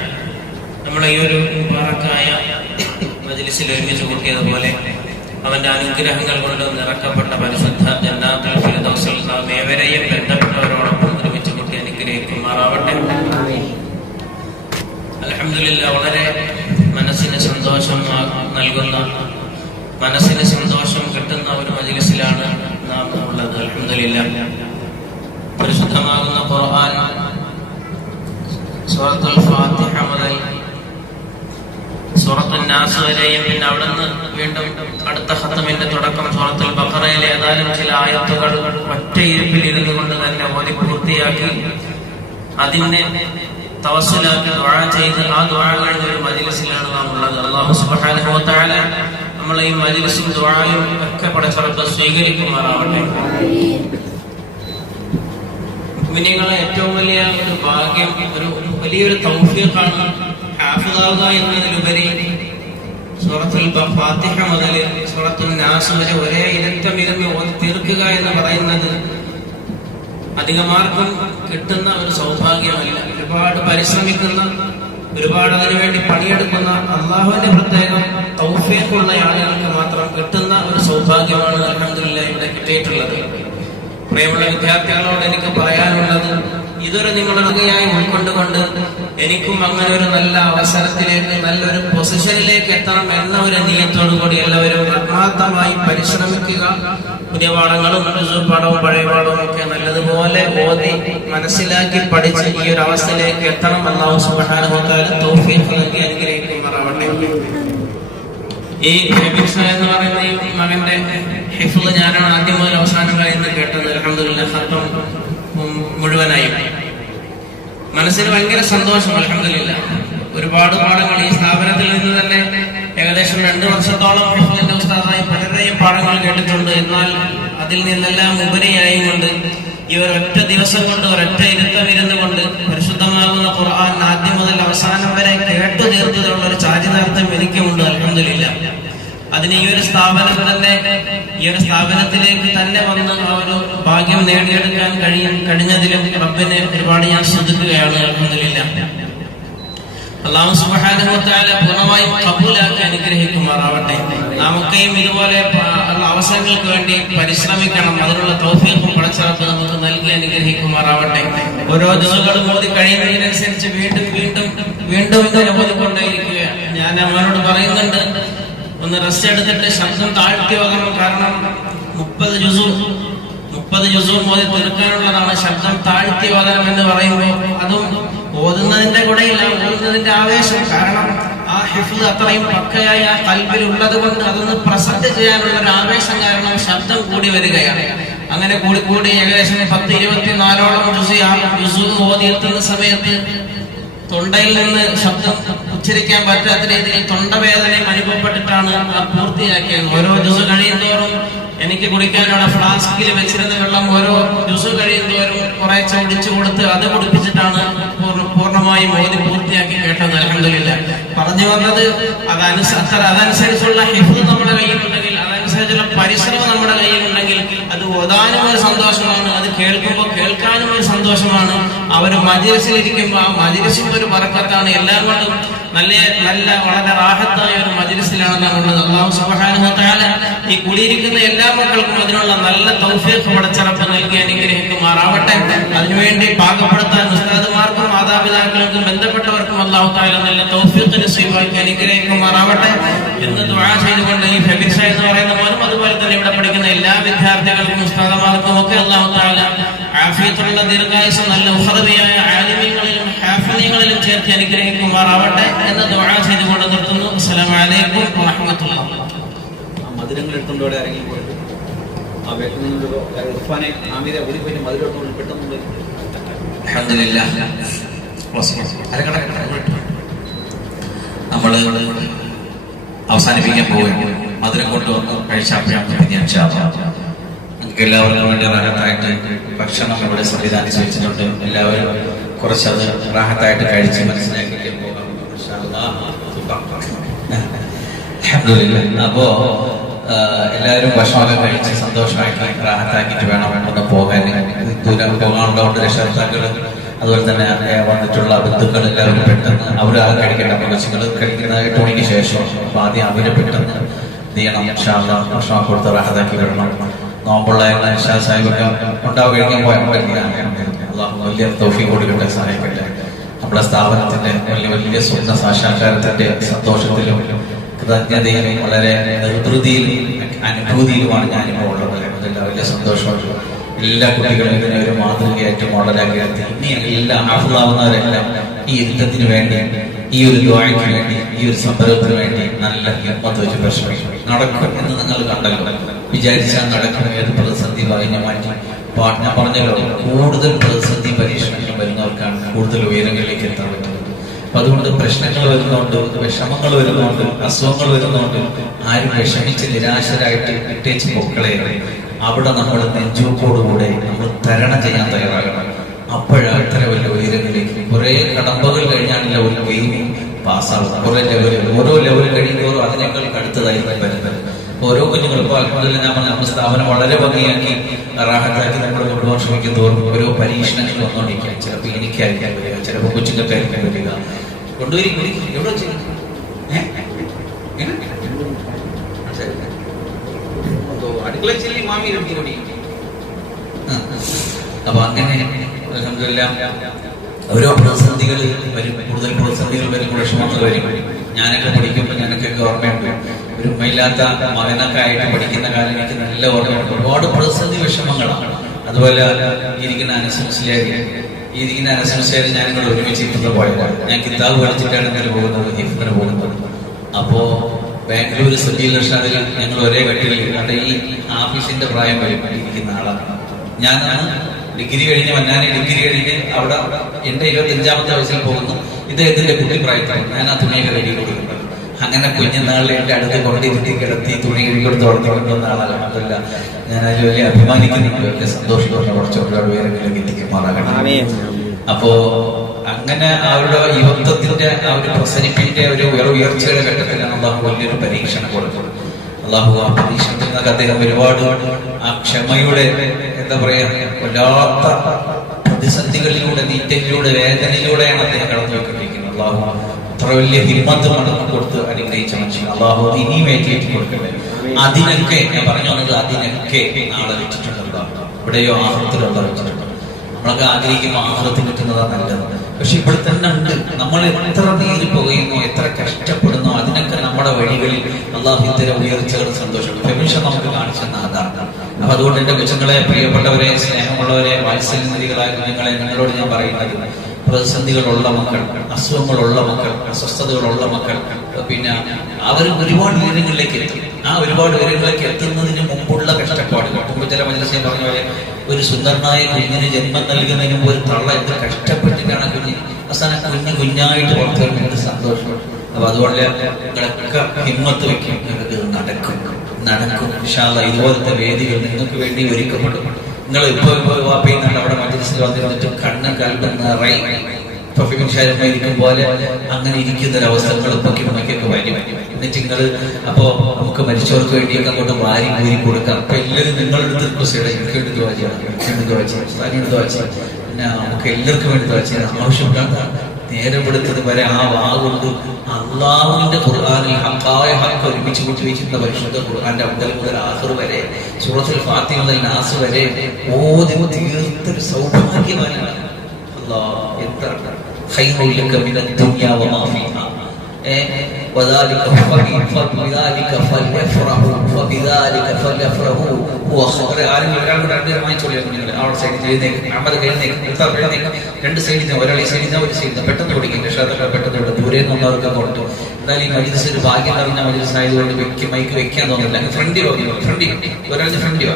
നമ്മളെ ഈ ഒരു മുബാറക്കായ മജ്ലിസിൽ ഒരുമിച്ച് കൂട്ടിയതുപോലെ അവന്റെ അനുഗ്രഹങ്ങൾ കൊണ്ട് നിറക്കപ്പെട്ട പരിശുദ്ധ ജന്നാത്തുൽ ഫിർദൗസിൽ നാം ഏവരെയും ബന്ധപ്പെട്ടവരോടൊപ്പം ഒരുമിച്ച് കൂട്ടി അനുഗ്രഹിക്കുമാറാവട്ടെ. അൽഹംദുലില്ലാഹ് വളരെ മനസ്സിന് സന്തോഷം നൽകുന്ന, മനസ്സിന് സന്തോഷം കിട്ടുന്ന ഒരു മജ്ലിസിലാണ് നാം ഉള്ളത്. അൽഹംദുലില്ലാഹ് പരിശുദ്ധമാകുന്ന ഖുർആൻ സൂറത്തുൽ ഫാത്തിഹ മുതൽ സൂറത്തുൽ നാസ് വരെയും പിന്നെ അവിടുന്ന് വീണ്ടും അടുത്ത ഖത്മിന്റെ തുടക്കം സൂറത്തുൽ ബഖറയിലെ ഏതാനും ചില ആയത്തുകൾ ഒറ്റയിരുപ്പിൽ ഇരുന്നു കൊണ്ട് തന്നെ ഓതി പൂർത്തിയാക്കി അതിനെ തവസ്സുലാക്കി ദുആ ചെയ്ത് ആ ദുആ കഴിഞ്ഞ ഒരു മജ്ലിസിലാണ് നാം ഉള്ളത്. അല്ലാഹു സുബ്ഹാനഹു വ തആല നമ്മളെ ഈ മജ്ലിസും ദുആയും ഒക്കെ പടച്ചറപ്പ് സ്വീകരിക്കുമാറാവട്ടെ. മുഅ്മിനീങ്ങളെ ഏറ്റവും വലിയ ഒരു ഭാഗ്യം, ഒരു വലിയൊരു തൗഫീഖാണ് ഹാഫിളാവുക എന്നതിലുപരി സൂറത്തുൽ ഫാത്തിഹ മുതൽ സൂറത്തുൽ നാസ് വരെ ഒരേ ഇരട്ടം ഇരുന്ന് ഓതി തീർക്കുക എന്ന് പറയുന്നത് അധികമാർക്കും കിട്ടുന്ന ഒരു സൗഭാഗ്യമല്ല. ഒരുപാട് പരിശ്രമിക്കുന്ന, ഒരുപാട് അതിനുവേണ്ടി പണിയെടുക്കുന്ന അള്ളാഹുവിന്റെ പ്രത്യേകം തൗഫീഖുള്ള ആളുകൾക്ക് മാത്രം കിട്ടുന്ന ഒരു സൗഭാഗ്യമാണ് അൽഹംദുലില്ലാഹ് ഇവിടെ കിട്ടിയിട്ടുള്ളത്. പ്രിയമുള്ള വിദ്യാർത്ഥികളോട് എനിക്ക് പറയാനുള്ളത്, ഇതൊരു നിങ്ങളുടെയായി ഉൾക്കൊണ്ടുകൊണ്ട് എനിക്കും അങ്ങനെ ഒരു നല്ല അവസരത്തിലേക്ക്, നല്ലൊരു പൊസിഷനിലേക്ക് എത്തണം എന്ന ഒരു നിയത്തോടു കൂടി എല്ലാവരും ആത്മാർത്ഥമായി പരിശ്രമിക്കുക. പുതിയ പാഠങ്ങളും പാഠവും പഴയ പാഠവും ഒക്കെ നല്ലതുപോലെ ഓതി മനസ്സിലാക്കി പഠിച്ച് ഈ ഒരു അവസ്ഥയിലേക്ക് എത്തണം. അല്ലാഹു സുബ്ഹാനഹു വ തആല തൗഫീഖ് നൽകി അനുഗ്രഹിക്കുമാറാവട്ടെ. ഈ ഹബീബ് എന്ന് പറയുന്ന ഈ മകന്റെ ഹിഫ്ള് ഞാനാണ് ആദ്യം മുതൽ അവസാനം കഴിഞ്ഞ് കേട്ടത്. അൽഹംദുലില്ലാഹ് ഖത്ം മുഴുവനായി മനസ്സിന് ഭയങ്കര സന്തോഷം. അൽഹംദുലില്ലാഹ് ഒരുപാട് പാഠങ്ങൾ ഈ സ്ഥാപനത്തിൽ നിന്ന് തന്നെ ഏകദേശം 2 വർഷത്തോളം ഹിഫ്ളിന്റെ ഉസ്താദായി പലരെയും പാഠങ്ങൾ കേട്ടിട്ടുണ്ട്. എന്നാൽ അതിൽ നിന്നെല്ലാം ഉപരിയായി കൊണ്ട് ഈ ഒരൊറ്റ ദിവസം കൊണ്ട്, ഒരൊറ്റ ഇരുത്തം ഇരുന്നു കൊണ്ട് പരിശുദ്ധമാകുന്ന ഖുർആൻ ആദ്യം മുതൽ അവസാനം വരെ കേട്ടു തീർത്തതിലുള്ള ഒരു ചാരിതാർത്ഥ്യം എനിക്കുമുണ്ട്. അൽഹംദുലില്ലാഹ് അതിന് ഈ ഒരു സ്ഥാപനം തന്നെ, ഈ ഒരു സ്ഥാപനത്തിലേക്ക് തന്നെ വന്ന് ആ ഒരു ഭാഗ്യം നേടിയെടുക്കാൻ കഴിഞ്ഞതിലും റബ്ബിനെ ഒരുപാട് ഞാൻ സ്തുതിക്കുകയാണ്. അൽഹംദുലില്ലാഹ് അല്ലാഹു സുബ്ഹാനഹു വ തആല പൂർണ്ണമായും ഖബൂലാക്കി അനുഗ്രഹിക്കുമാറാവട്ടെ. നമുക്കെയും ഇതുപോലെ അവസരങ്ങൾക്ക് വേണ്ടി പരിശ്രമിക്കണം. അതിനുള്ള തൗഫീഖും പടച്ചറപ്പ് നമുക്ക് നൽകി അനുഗ്രഹിക്കുമാറാവട്ടെ. ഓരോ ദിവസങ്ങളും ഓതി കഴിയുന്നതിനനുസരിച്ച് വീണ്ടും വീണ്ടും വീണ്ടും ഓതിക്കൊണ്ടേയിരിക്കുക. ഞാൻ അവരോട് പറയുന്നുണ്ട്, ഒന്ന് റെസ്റ്റ് എടുത്തിട്ട് ശബ്ദം താഴ്ത്തി വരണം. കാരണം 30 ജുസു ഓതി തീർക്കാനുള്ളതാണ്. ശബ്ദം താഴ്ത്തി വരണം എന്ന് പറയുമ്പോൾ അതും ഓതുന്നതിന്റെ കൂടെയില്ല, ഓതുന്നതിന്റെ ആവേശം. കാരണം ആ ഹിഫ്ള് അത്രയും പക്കയായി ആ ഖൽബിൽ ഉള്ളത് കൊണ്ട് അതൊന്ന് പ്രസന്റ് ചെയ്യാനുള്ള ഒരു ആവേശം കാരണം ശബ്ദം കൂടി വരികയാണ്. അങ്ങനെ കൂടി ഏകദേശം 10-24ഓളം ജുസു ഓതി എത്തുന്ന സമയത്ത് തൊണ്ടയിൽ നിന്ന് ശബ്ദം ഉച്ചരിക്കാൻ പറ്റാത്ത രീതിയിൽ തൊണ്ടവേദനയും അനുഭവപ്പെട്ടിട്ടാണ് പൂർത്തിയാക്കിയത്. ഓരോ ജുസു കഴിയുന്തോറും എനിക്ക് കുടിക്കാനുള്ള ഫ്ലാസ്കിൽ വെച്ചിരുന്ന വെള്ളം ഓരോ ജുസു കഴിയുന്തോറും കുറേശ്ശെ ഒടിച്ചു കൊടുത്ത് അത് കുടിപ്പിച്ചിട്ടാണ് പൂർണ്ണമായും ഓതി പൂർത്തിയാക്കി കേട്ടത്. അൽഹംദുലില്ലാഹ് പറഞ്ഞു വന്നത് അതനുസരിച്ചുള്ള ഹിഫ്ള് നമ്മുടെ കയ്യിലുണ്ടെങ്കിൽ, അതനുസരിച്ചുള്ള പരിശ്രമം നമ്മുടെ കയ്യിലുണ്ടെങ്കിൽ അത് ഓതാനും ഒരു സന്തോഷമാണ്, അത് കേൾക്കുമ്പോൾ കേൾക്കാനും ഒരു സന്തോഷമാണ്. അവർ മജ്‌ലിസിലിരിക്കുമ്പോൾ ആ മജ്‌ലിസിന്റെ ഒരു ബറക്കത്താണ്. എല്ലാം കൊണ്ടും നല്ല വളരെ റാഹത്തായ ഒരു മജ്‌ലിസിലാണ് നാം ഉള്ളത്. അല്ലാഹു സുബ്ഹാനഹു വ തആല ഈ കൂടിയിരിക്കുന്ന എല്ലാ മക്കൾക്കും അതിനുള്ള നല്ല തൗഫീഖ് പടച്ചറപ്പ് നൽകി അനുഗ്രഹിക്കുമാറാവട്ടെ. അതിനുവേണ്ടി പാകപ്പെടുത്താൻ ഉസ്താദുമാർക്കും മാതാപിതാക്കൾക്കും ബന്ധപ്പെട്ടവർക്കും അല്ലാഹു തആല നല്ല തൗഫീഖ് നസീബാക്കി അനുഗ്രഹിക്കുമാറാവട്ടെ എന്ന് ദുആ ചെയ്തുകൊണ്ട് ഈ ഫബീഷ എന്ന് പറയുന്ന മോനും അതുപോലെ തന്നെ ഇവിടെ പഠിക്കുന്ന എല്ലാ വിദ്യാർത്ഥികൾക്കും ഉസ്താദുമാർക്കും ഒക്കെ അല്ലാഹു തആല ആഫിയത്തുള്ള ദീർഘായുസ്സും നല്ല ഉഹറബിയായ ആലിമീങ്ങളിലും ഹാഫിളീങ്ങളിലും ചേർത്ത് അനുഗ്രഹിക്കുമാറാവട്ടെ എന്ന് ദുആ ചെയ്തുകൊണ്ട് നിർത്തുന്നു. അസ്സലാമു അലൈക്കും വറഹ്മത്തുള്ളാഹി. മധുരങ്ങൾ എടുത്തുകൊണ്ടോടെ ഇറങ്ങി പോയിട്ട് ആ വേക്കുന്നതിലോ ഉർഫാനെ ആമിരെ ഓടിപ്പോയിട്ട് മധുരം പെട്ടെന്ന് അൽഹംദുലില്ലാഹ് നമ്മള് അവസാനിപ്പിക്കാൻ പോവുകയാണ്. മധുരം കൊണ്ടുവന്ന് കഴിച്ചപ്പോഴാണ് നമുക്ക് എല്ലാവർക്കും വേണ്ടി റാഹത്തായിട്ട് ഭക്ഷണം ഇവിടെ സംവിധാനിച്ച് വെച്ചിട്ടുണ്ട്. എല്ലാവരും കുറച്ചത് റാഹത്തായിട്ട് കഴിച്ച് മനസ്സിലാക്കിയിട്ട് പോകാം. അൽഹംദുലില്ലാഹ് അപ്പോ എല്ലാവരും ഭക്ഷണമൊക്കെ കഴിച്ച് സന്തോഷമായിട്ട് റാഹത്താക്കിയിട്ട് വേണം ഒന്ന് പോകാൻ. ദൂരം പോകാനുള്ളതുകൊണ്ട് രക്ഷകർത്താക്കള് അതുപോലെ തന്നെ വന്നിട്ടുള്ള ബന്ധുക്കൾ എല്ലാവരും പെട്ടെന്ന് അവര് കഴിക്കേണ്ട കൊച്ചുകൾ കഴിക്കുന്ന 8 മണിക്ക് ശേഷം. അപ്പൊ ആദ്യം അവര് പെട്ടെന്ന് എന്ത് ചെയ്യണം, ഭക്ഷണം കൊടുത്ത് റാഹത്താക്കി വിടണം. നോമ്പുള്ള സാഹിബൊക്കെ ഉണ്ടാവും കഴിക്കാൻ പോയാൽ അള്ളാഹു വലിയ തൗഫീഖ് കൊടുക്കട്ടെ, സഹായിക്കട്ടെ. നമ്മുടെ സ്ഥാപനത്തിന്റെ വലിയ സ്വപ്ന സാക്ഷാത്കാരത്തിന്റെ സന്തോഷത്തിലും കൃതജ്ഞതയിലും വളരെ നിർവൃതിയിലും അനുഭൂതിയിലുമാണ് ഞാനിപ്പോൾ ഉള്ളത്. അതിന്റെ വലിയ സന്തോഷമുണ്ട്. എല്ലാ കുട്ടികളും ഇതിനെ ഒരു മാതൃകയായിട്ട് മോഡലാക്കി എടുത്ത് ഇനി എല്ലാം ഹാഫിളാവുന്നവരെല്ലാം ഈ യുദ്ധത്തിന് വേണ്ടി, ഈ ഒരു ദുആയ്ക്ക് വേണ്ടി, ഈ ഒരു സംരംഭത്തിന് വേണ്ടി നല്ല ഹിമ്മത്ത് വെച്ച് പരിശ്രമിക്കും. നടക്കും എന്ന് നിങ്ങൾ കണ്ടല്ലോ, വിചാരിച്ചാൽ നടക്കും. ഏത് പ്രതിസന്ധി വായിനെ മാറ്റി ഞാൻ പറഞ്ഞല്ലോ, കൂടുതൽ പ്രതിസന്ധി പരീക്ഷണങ്ങൾ വരുന്നവർക്കാണ് കൂടുതൽ ഉയരങ്ങളിലേക്ക് എത്താൻ പറ്റുന്നത്. അപ്പൊ അതുകൊണ്ട് പ്രശ്നങ്ങൾ വരുന്നതുകൊണ്ട്, വിഷമങ്ങൾ വരുന്നതുകൊണ്ട്, അസുഖങ്ങൾ വരുന്നതുകൊണ്ട് ആരും വിഷമിച്ച് നിരാശരായിട്ട് ഇട്ടേച്ച് പൊക്കളെ അവിടെ നമ്മൾ നെഞ്ചോക്കോടുകൂടെ നമ്മൾ തരണം ചെയ്യാൻ തയ്യാറാകണം. അപ്പോഴാണ് ഇത്ര വലിയ ഉയരങ്ങളിലേക്ക് കുറെ കടമ്പകൾ കഴിഞ്ഞാണല്ല ഒരു ഗെയിം പാസ്സാവും. കുറെ ലെവലുകൾ, ഓരോ ലെവൽ കഴിയുമ്പോഴും അതിനേക്കാൾ അടുത്തതായിരിക്കും വരുന്നത്. ഓരോ കുഞ്ഞുങ്ങൾ ഇപ്പോൾ അൽഹംദുലില്ലാഹ് ഞാൻ പറഞ്ഞ നമ്മുടെ സ്ഥാപനം വളരെ ഭംഗിയാക്കി റാഹത്താക്കി നമ്മൾ കൊണ്ടുപോകാൻ ശ്രമിക്കും തോറും ഓരോ പരീക്ഷണങ്ങൾ വന്നുകൊണ്ടിരിക്കുക. ചിലപ്പോൾ എനിക്കായിരിക്കാൻ വരിക, ചിലപ്പോൾ കൊച്ചുങ്ങൾക്കായിരിക്കാൻ വരിക. കൊണ്ടുവരി എവിടെ അടുക്കള ചെല്ലി മാമി കൂടി. അപ്പൊ അങ്ങനെ അൽഹംദുലില്ലാഹ് ഓരോ പ്രതിസന്ധികൾ വരും, കൂടുതൽ പ്രതിസന്ധികൾ വരും, വിഷമങ്ങൾ വരും. ഞാനൊക്കെ പഠിക്കുമ്പോൾ ഞാനൊക്കെ ഓർമ്മയുണ്ട്, ഒരു ഉമ്മയില്ലാത്ത മകനൊക്കെ ആയിട്ട് പഠിക്കുന്ന കാലം എനിക്ക് നല്ല ഓർമ്മയുണ്ട്. ഒരുപാട് പ്രതിസന്ധി വിഷമങ്ങളാണ്. അതുപോലെ ഇരിക്കുന്ന അനസ് മുസ്ലിയാരി ഞാനിവിടെ ഒരുമിച്ച് ഇപ്പോഴത്തെ പോയതാണ്. ഞാൻ കിതാബ് പഠിച്ചിട്ടാണ് ഇങ്ങനെ പോകുന്നത്, ഹിഫ്ദിന് പോകുന്നത്. അപ്പോ ബാംഗ്ലൂർ സുജീൽ റഷാദിൽ ഞങ്ങൾ ഒരേ കെട്ടിൽ അവിടെ ഈ ആഫീസിന്റെ പ്രായം ഇരിക്കുന്ന ആളാണ്. ഞാനാണ് ഡിഗ്രി കഴിഞ്ഞ് അവിടെ എന്റെ 25ാമത്തെ വയസ്സിൽ പോകുന്നു. ഇദ്ദേഹത്തിന്റെ കുട്ടിപ്രായത്തിൽ ഞാൻ ആ തുണിയൊക്കെ കഴുകി കൊടുക്കുന്നത്. അങ്ങനെ കുഞ്ഞുനാളിൽ എന്റെ അടുത്ത് കൊണ്ടിരുത്തി കിടത്തി തുണി കഴുകി കൊടുത്ത് വളർത്തിക്കൊണ്ടുവന്ന ആളല്ല. അതല്ല, ഞാൻ അതിൽ വലിയ അഭിമാനിക്കുന്നുണ്ട്, വലിയ സന്തോഷത്തോടെ കുറച്ച് ഒരുപാട് പേരെങ്കിലും എത്തിക്കുമാറാകണം. അപ്പോ അങ്ങനെ അവരുടെ യുവത്വത്തിന്റെ ആ ഒരു പ്രസരിപ്പിന്റെ ഒരു ഉയർച്ചയുടെ ഘട്ടത്തിലാണ് അള്ളാഹു വലിയൊരു പരീക്ഷണം കൊടുത്തത്. അള്ളാഹു ആ പരീക്ഷണത്തിൽ നിന്നൊക്കെ അദ്ദേഹം ഒരുപാട് ആ ക്ഷമയുടെ എന്താ പറയാ വല്ലാത്ത പ്രതിസന്ധികളിലൂടെ, നീറ്റലിലൂടെ, വേദനയിലൂടെയാണ് അദ്ദേഹം കടന്നു പോയിക്കൊണ്ടിരിക്കുന്നത്. അള്ളാഹു അത്ര വലിയ ഹിമ്മത്ത് മടങ്ങി കൊടുത്ത് അനുഗ്രഹിച്ച മനുഷ്യൻ അള്ളാഹു ഇനിയും ഏറ്റി കൊടുക്കട്ടെ. അതിനൊക്കെ ഞാൻ പറഞ്ഞു വന്നത്, അതിനൊക്കെ നാളെ വെച്ചിട്ടുണ്ടല്ലോ, ഇവിടെയോ ആഹൃത്തിലുള്ള വെച്ചിട്ടുണ്ട്. നമ്മളൊക്കെ ആഗ്രഹിക്കുമ്പോൾ ആഹൃത്തിൽ കിട്ടുന്നതാണ് നല്ലത്. പക്ഷെ ഇവിടെ തന്നെ ഉണ്ട്. നമ്മൾ എത്ര നീരി പോകുന്നോ, എത്ര കഷ്ടപ്പെടുന്നോ, അതിനൊക്കെ നമ്മുടെ വഴികളിൽ അള്ളാഹു ഇത്തരം ഉയർച്ചകൾ, സന്തോഷങ്ങൾ, പെർമിഷൻ നമുക്ക് കാണിച്ചെന്ന അതാണ്. അപ്പൊ അതുകൊണ്ട് എന്റെ കൊച്ചുങ്ങളെ, പ്രിയപ്പെട്ടവരെ, സ്നേഹമുള്ളവരെ, വാത്സല്യനിധികളായ കുഞ്ഞുങ്ങളെ, നിങ്ങളോട് ഞാൻ പറയുന്നത്, പ്രതിസന്ധികളുള്ള മക്കൾ, അസുഖങ്ങളുള്ള മക്കൾ, അസ്വസ്ഥതകളുള്ള മക്കൾ, പിന്നെ അവർ ഒരുപാട് ഉയരങ്ങളിലേക്ക് എത്തും. ആ ഒരുപാട് ഉയരങ്ങളിലേക്ക് എത്തുന്നതിന് മുമ്പുള്ള കഷ്ടപ്പാടുകൾ, മുമ്പ് ചില മജ്‌ലിസിൽ പറഞ്ഞ പോലെ ഒരു സുന്ദരനായ കുഞ്ഞിന് ജന്മം നൽകുന്നതിന് മുമ്പ് ഒരു തള്ള എത്ര കഷ്ടപ്പെട്ടിട്ടാണ് കുഞ്ഞ് അവസാനം കുഞ്ഞായിട്ട് പുറത്തു വരുന്നത് സന്തോഷം. അപ്പൊ അതുകൊണ്ട് നിങ്ങളൊക്കെ ഹിമ്മത്ത് വെക്കും, നടക്കും ഇൻഷാ അല്ലാഹ്. ഇതുപോലത്തെ വേദികൾ നിങ്ങൾക്ക് വേണ്ടി ഒരുക്കപ്പെടും. നിങ്ങൾ ഇപ്പൊ വാപ്പയുന്നുണ്ട് അവിടെ മജ്‌ലിസിൽ വന്നിരുന്നിട്ട് കണ്ണ് കൽബ് നിറയും ഇരിക്കും പോലെ അങ്ങനെ ഇരിക്കുന്നൊരവസ്ഥകൾ ഇപ്പൊക്കെ വരും. എന്നിട്ട് നിങ്ങൾ അപ്പോ നമുക്ക് മരിച്ചവർക്ക് വേണ്ടിയൊക്കെ അങ്ങോട്ട് വാരി കൂരി കൊടുക്കാം. അപ്പൊ എല്ലാവരും നിങ്ങളുടെ അടുത്ത് എനിക്ക് വേണ്ടി ദുആ ചെയ്യണം, പിന്നെ നമുക്ക് എല്ലാവർക്കും വേണ്ടി ദുആ ചെയ്യണം. ആവശ്യമില്ലാത്ത നേരപ്പെടുത്തത് വരെ ആ വാ കൊണ്ട് അള്ളാഹുവിന്റെ ഖുർആനിൽ ഹക്കായ ഹക്ക് ഒരുമിച്ച് കൂട്ടി വെച്ചിട്ടുള്ള പരിശുദ്ധ ഖുർആന്റെ അബ്ദൽ മുതൽ ആഖിർ വരെ, സൂറത്തുൽ ഫാത്തിഹ മുതൽ നാസ് വരെ ഓതി തീർത്തൊരു സൗഭാഗ്യവാനാണ്. അല്ലാഹ് എത്ര ഖൈറുൽ ലക മിനദ് ദുനിയ വമാ ഫീഹാ. وذلك فبذلك فليفرحوا هو خير. രണ്ട് സൈഡിൽ ഒരാൾ ഈ സൈഡിൽ ഒരു സൈഡിൽ പെട്ടെന്ന് പിടിക്കും. പക്ഷെ അതൊക്കെ പെട്ടെന്ന് ദൂരെ നിന്നവർക്ക് കൊണ്ടു. എന്നാലും ഈ മജ്‌ലിസ് ഒരു ഭാഗ്യം നിറഞ്ഞ മജ്‌ലിസ് ആയതുകൊണ്ട് മൈക്ക് വെക്കാൻ തോന്നില്ല. ഫ്രണ്ടിൽ ഒരാളുടെ ഫ്രണ്ടിൽ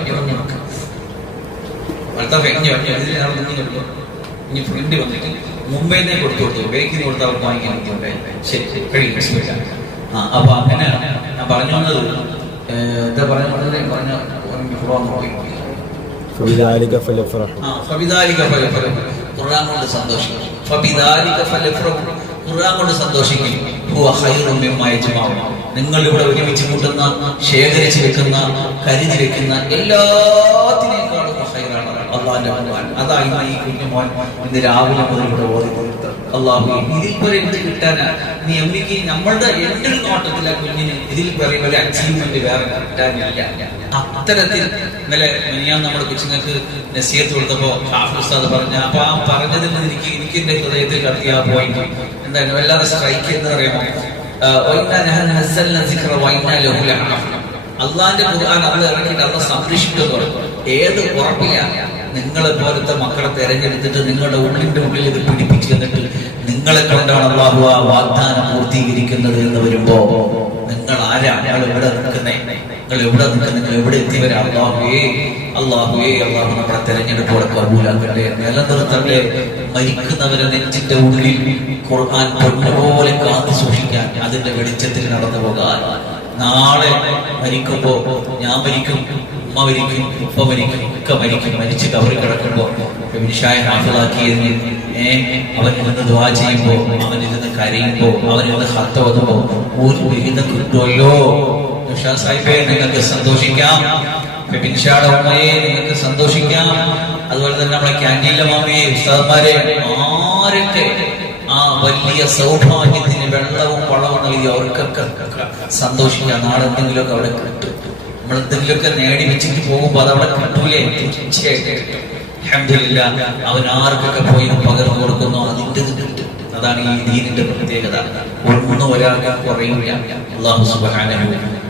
ഇനി ഫ്രണ്ട് വന്നിട്ട് മുംബൈനെ കൊടുത്തു ബേക്കിന് കൊടുത്ത് അവർക്ക് വാങ്ങിക്കാൻ പറ്റുന്നുണ്ട്. ശരി കഴിയും. അപ്പൊ അങ്ങനെ ഞാൻ പറഞ്ഞു വന്നത് എന്താ ഖുർആൻ കൊണ്ട് സന്തോഷിക്കും. ഖുർആൻ കൊണ്ട് സന്തോഷിക്കും. നിങ്ങൾ ഇവിടെ ഒരുമിച്ച് കൂട്ടുന്ന, ശേഖരിച്ച് വെക്കുന്ന, കരുതി വെക്കുന്ന എല്ലാത്തിനേക്കാളും അള്ളാന്റെ ഖുർആൻ. അതായിരുന്നു ഈ കുഞ്ഞുമോൻ ഇന്ന് രാവിലെ മുതൽ ഇവിടെ ഓതി കൊടുത്തത്. അള്ളാഹു ഇതിൽ പോലെ എന്ത് കിട്ടാനാ? നീ എനിക്ക് നമ്മളുടെ എന്റെ ഒരു നോട്ടത്തിൽ ആ കുഞ്ഞിന് ഇതിൽ പറയുന്ന ഒരു അച്ചീവ്മെന്റ് വേറെ കിട്ടാനില്ല. അത്തരത്തിൽ ഇന്നലെ ഞാൻ നമ്മുടെ കൊച്ചുങ്ങൾക്ക് നസീഹത്ത് കൊടുത്തപ്പോ ഹാഫിദ് ഉസ്താദ് പറഞ്ഞ അപ്പൊ ആ പറഞ്ഞതിൽ നിന്ന് എനിക്ക് എന്റെ ഹൃദയത്തിൽ കത്തിയ പോയിന്റ് എന്തായാലും വല്ലാതെ സ്ട്രൈക്ക് എന്ന് പറയുമ്പോൾ അള്ളാന്റെ ഖുർആൻ അത് ഇറക്കിയിട്ട് അള്ള സംരക്ഷിക്കുമെന്ന് പറയും. ഏത് ഉറപ്പില്ല നിങ്ങളെ പോലത്തെ മക്കളെ തെരഞ്ഞെടുത്തിട്ട് നിങ്ങളുടെ ഉള്ളിന്റെ ഉള്ളിൽ ഇത് പിടിപ്പിച്ചു തന്നിട്ട് നിങ്ങളെ കൊണ്ടാണ് അള്ളാഹു ആ വാഗ്ദാനം പൂർത്തീകരിക്കുന്നത് എന്ന് വരുമ്പോ നിങ്ങൾ ആരാ? നിങ്ങൾ എവിടെ നിൽക്കുന്നേ? നിങ്ങൾ എവിടെ നിൽക്കുന്ന? നിങ്ങൾ എവിടെ എത്തിവരാ? അള്ളാഹുവേ അള്ളാഹു നമ്മളെ തെരഞ്ഞെടുപ്പോടെ കബൂലാക്കട്ടെ, നിലനിർത്തട്ടെ. മരിക്കുന്നവരെ നെഞ്ചിന്റെ ഉള്ളിൽ ഖുർആൻ പൊന്നുപോലെ കാത്തു സൂക്ഷിക്കാൻ, അതിന്റെ വെളിച്ചത്തിൽ നടന്നു പോകാൻ. നാളെ മരിക്കുമ്പോ ഞാൻ മരിക്കും, ഉമ്മ മരിക്കും, ഉപ്പ മരിക്കും, ഒക്കെ മരിക്കും. മരിച്ച് കബറിൽ കിടക്കുമ്പോ ഹാഫിളാക്കിയെന്ന് അവനിരുന്ന് ദുആ ചെയ്യുമ്പോ, അവനിരുന്ന് കരയുമ്പോ, അവനിരുന്ന് ഹത്ത വന്നുമ്പോ ഒരു വിഹിതം കിട്ടുമല്ലോ. സാഹിബേ നിങ്ങൾക്ക് സന്തോഷിക്കാം, ഉമ്മയെ നിങ്ങൾക്ക് സന്തോഷിക്കാം. അതുപോലെ തന്നെ നമ്മളെ ക്യാൻറ്റീനിലെ മാമിയെ, ഉസ്താദ്മാരെ, ആരൊക്കെ ആ വലിയ സൗഭാഗ്യത്തിന് വെള്ളവും വളവും നൽകി അവർക്കൊക്കെ സന്തോഷിക്കാം. നാളെ എന്തെങ്കിലുമൊക്കെ അവിടെ കിട്ടും. നമ്മൾ എന്തെങ്കിലുമൊക്കെ നേടി വെച്ചിട്ട് പോകുമ്പോ അത് അവിടെ കിട്ടൂലേ? തീർച്ചയായിട്ടും അൽഹംദുലില്ലാഹ്. അവൻ ആർക്കൊക്കെ പോയി പകർന്നു കൊടുക്കുന്നു അതിൻ്റെ കിട്ടും. അതാണ് ഈ ദീനിന്റെ പ്രത്യേകത. ഒന്നും ഒരാൾക്ക് കുറയില്ല. അല്ലാഹു സുബ്ഹാനഹു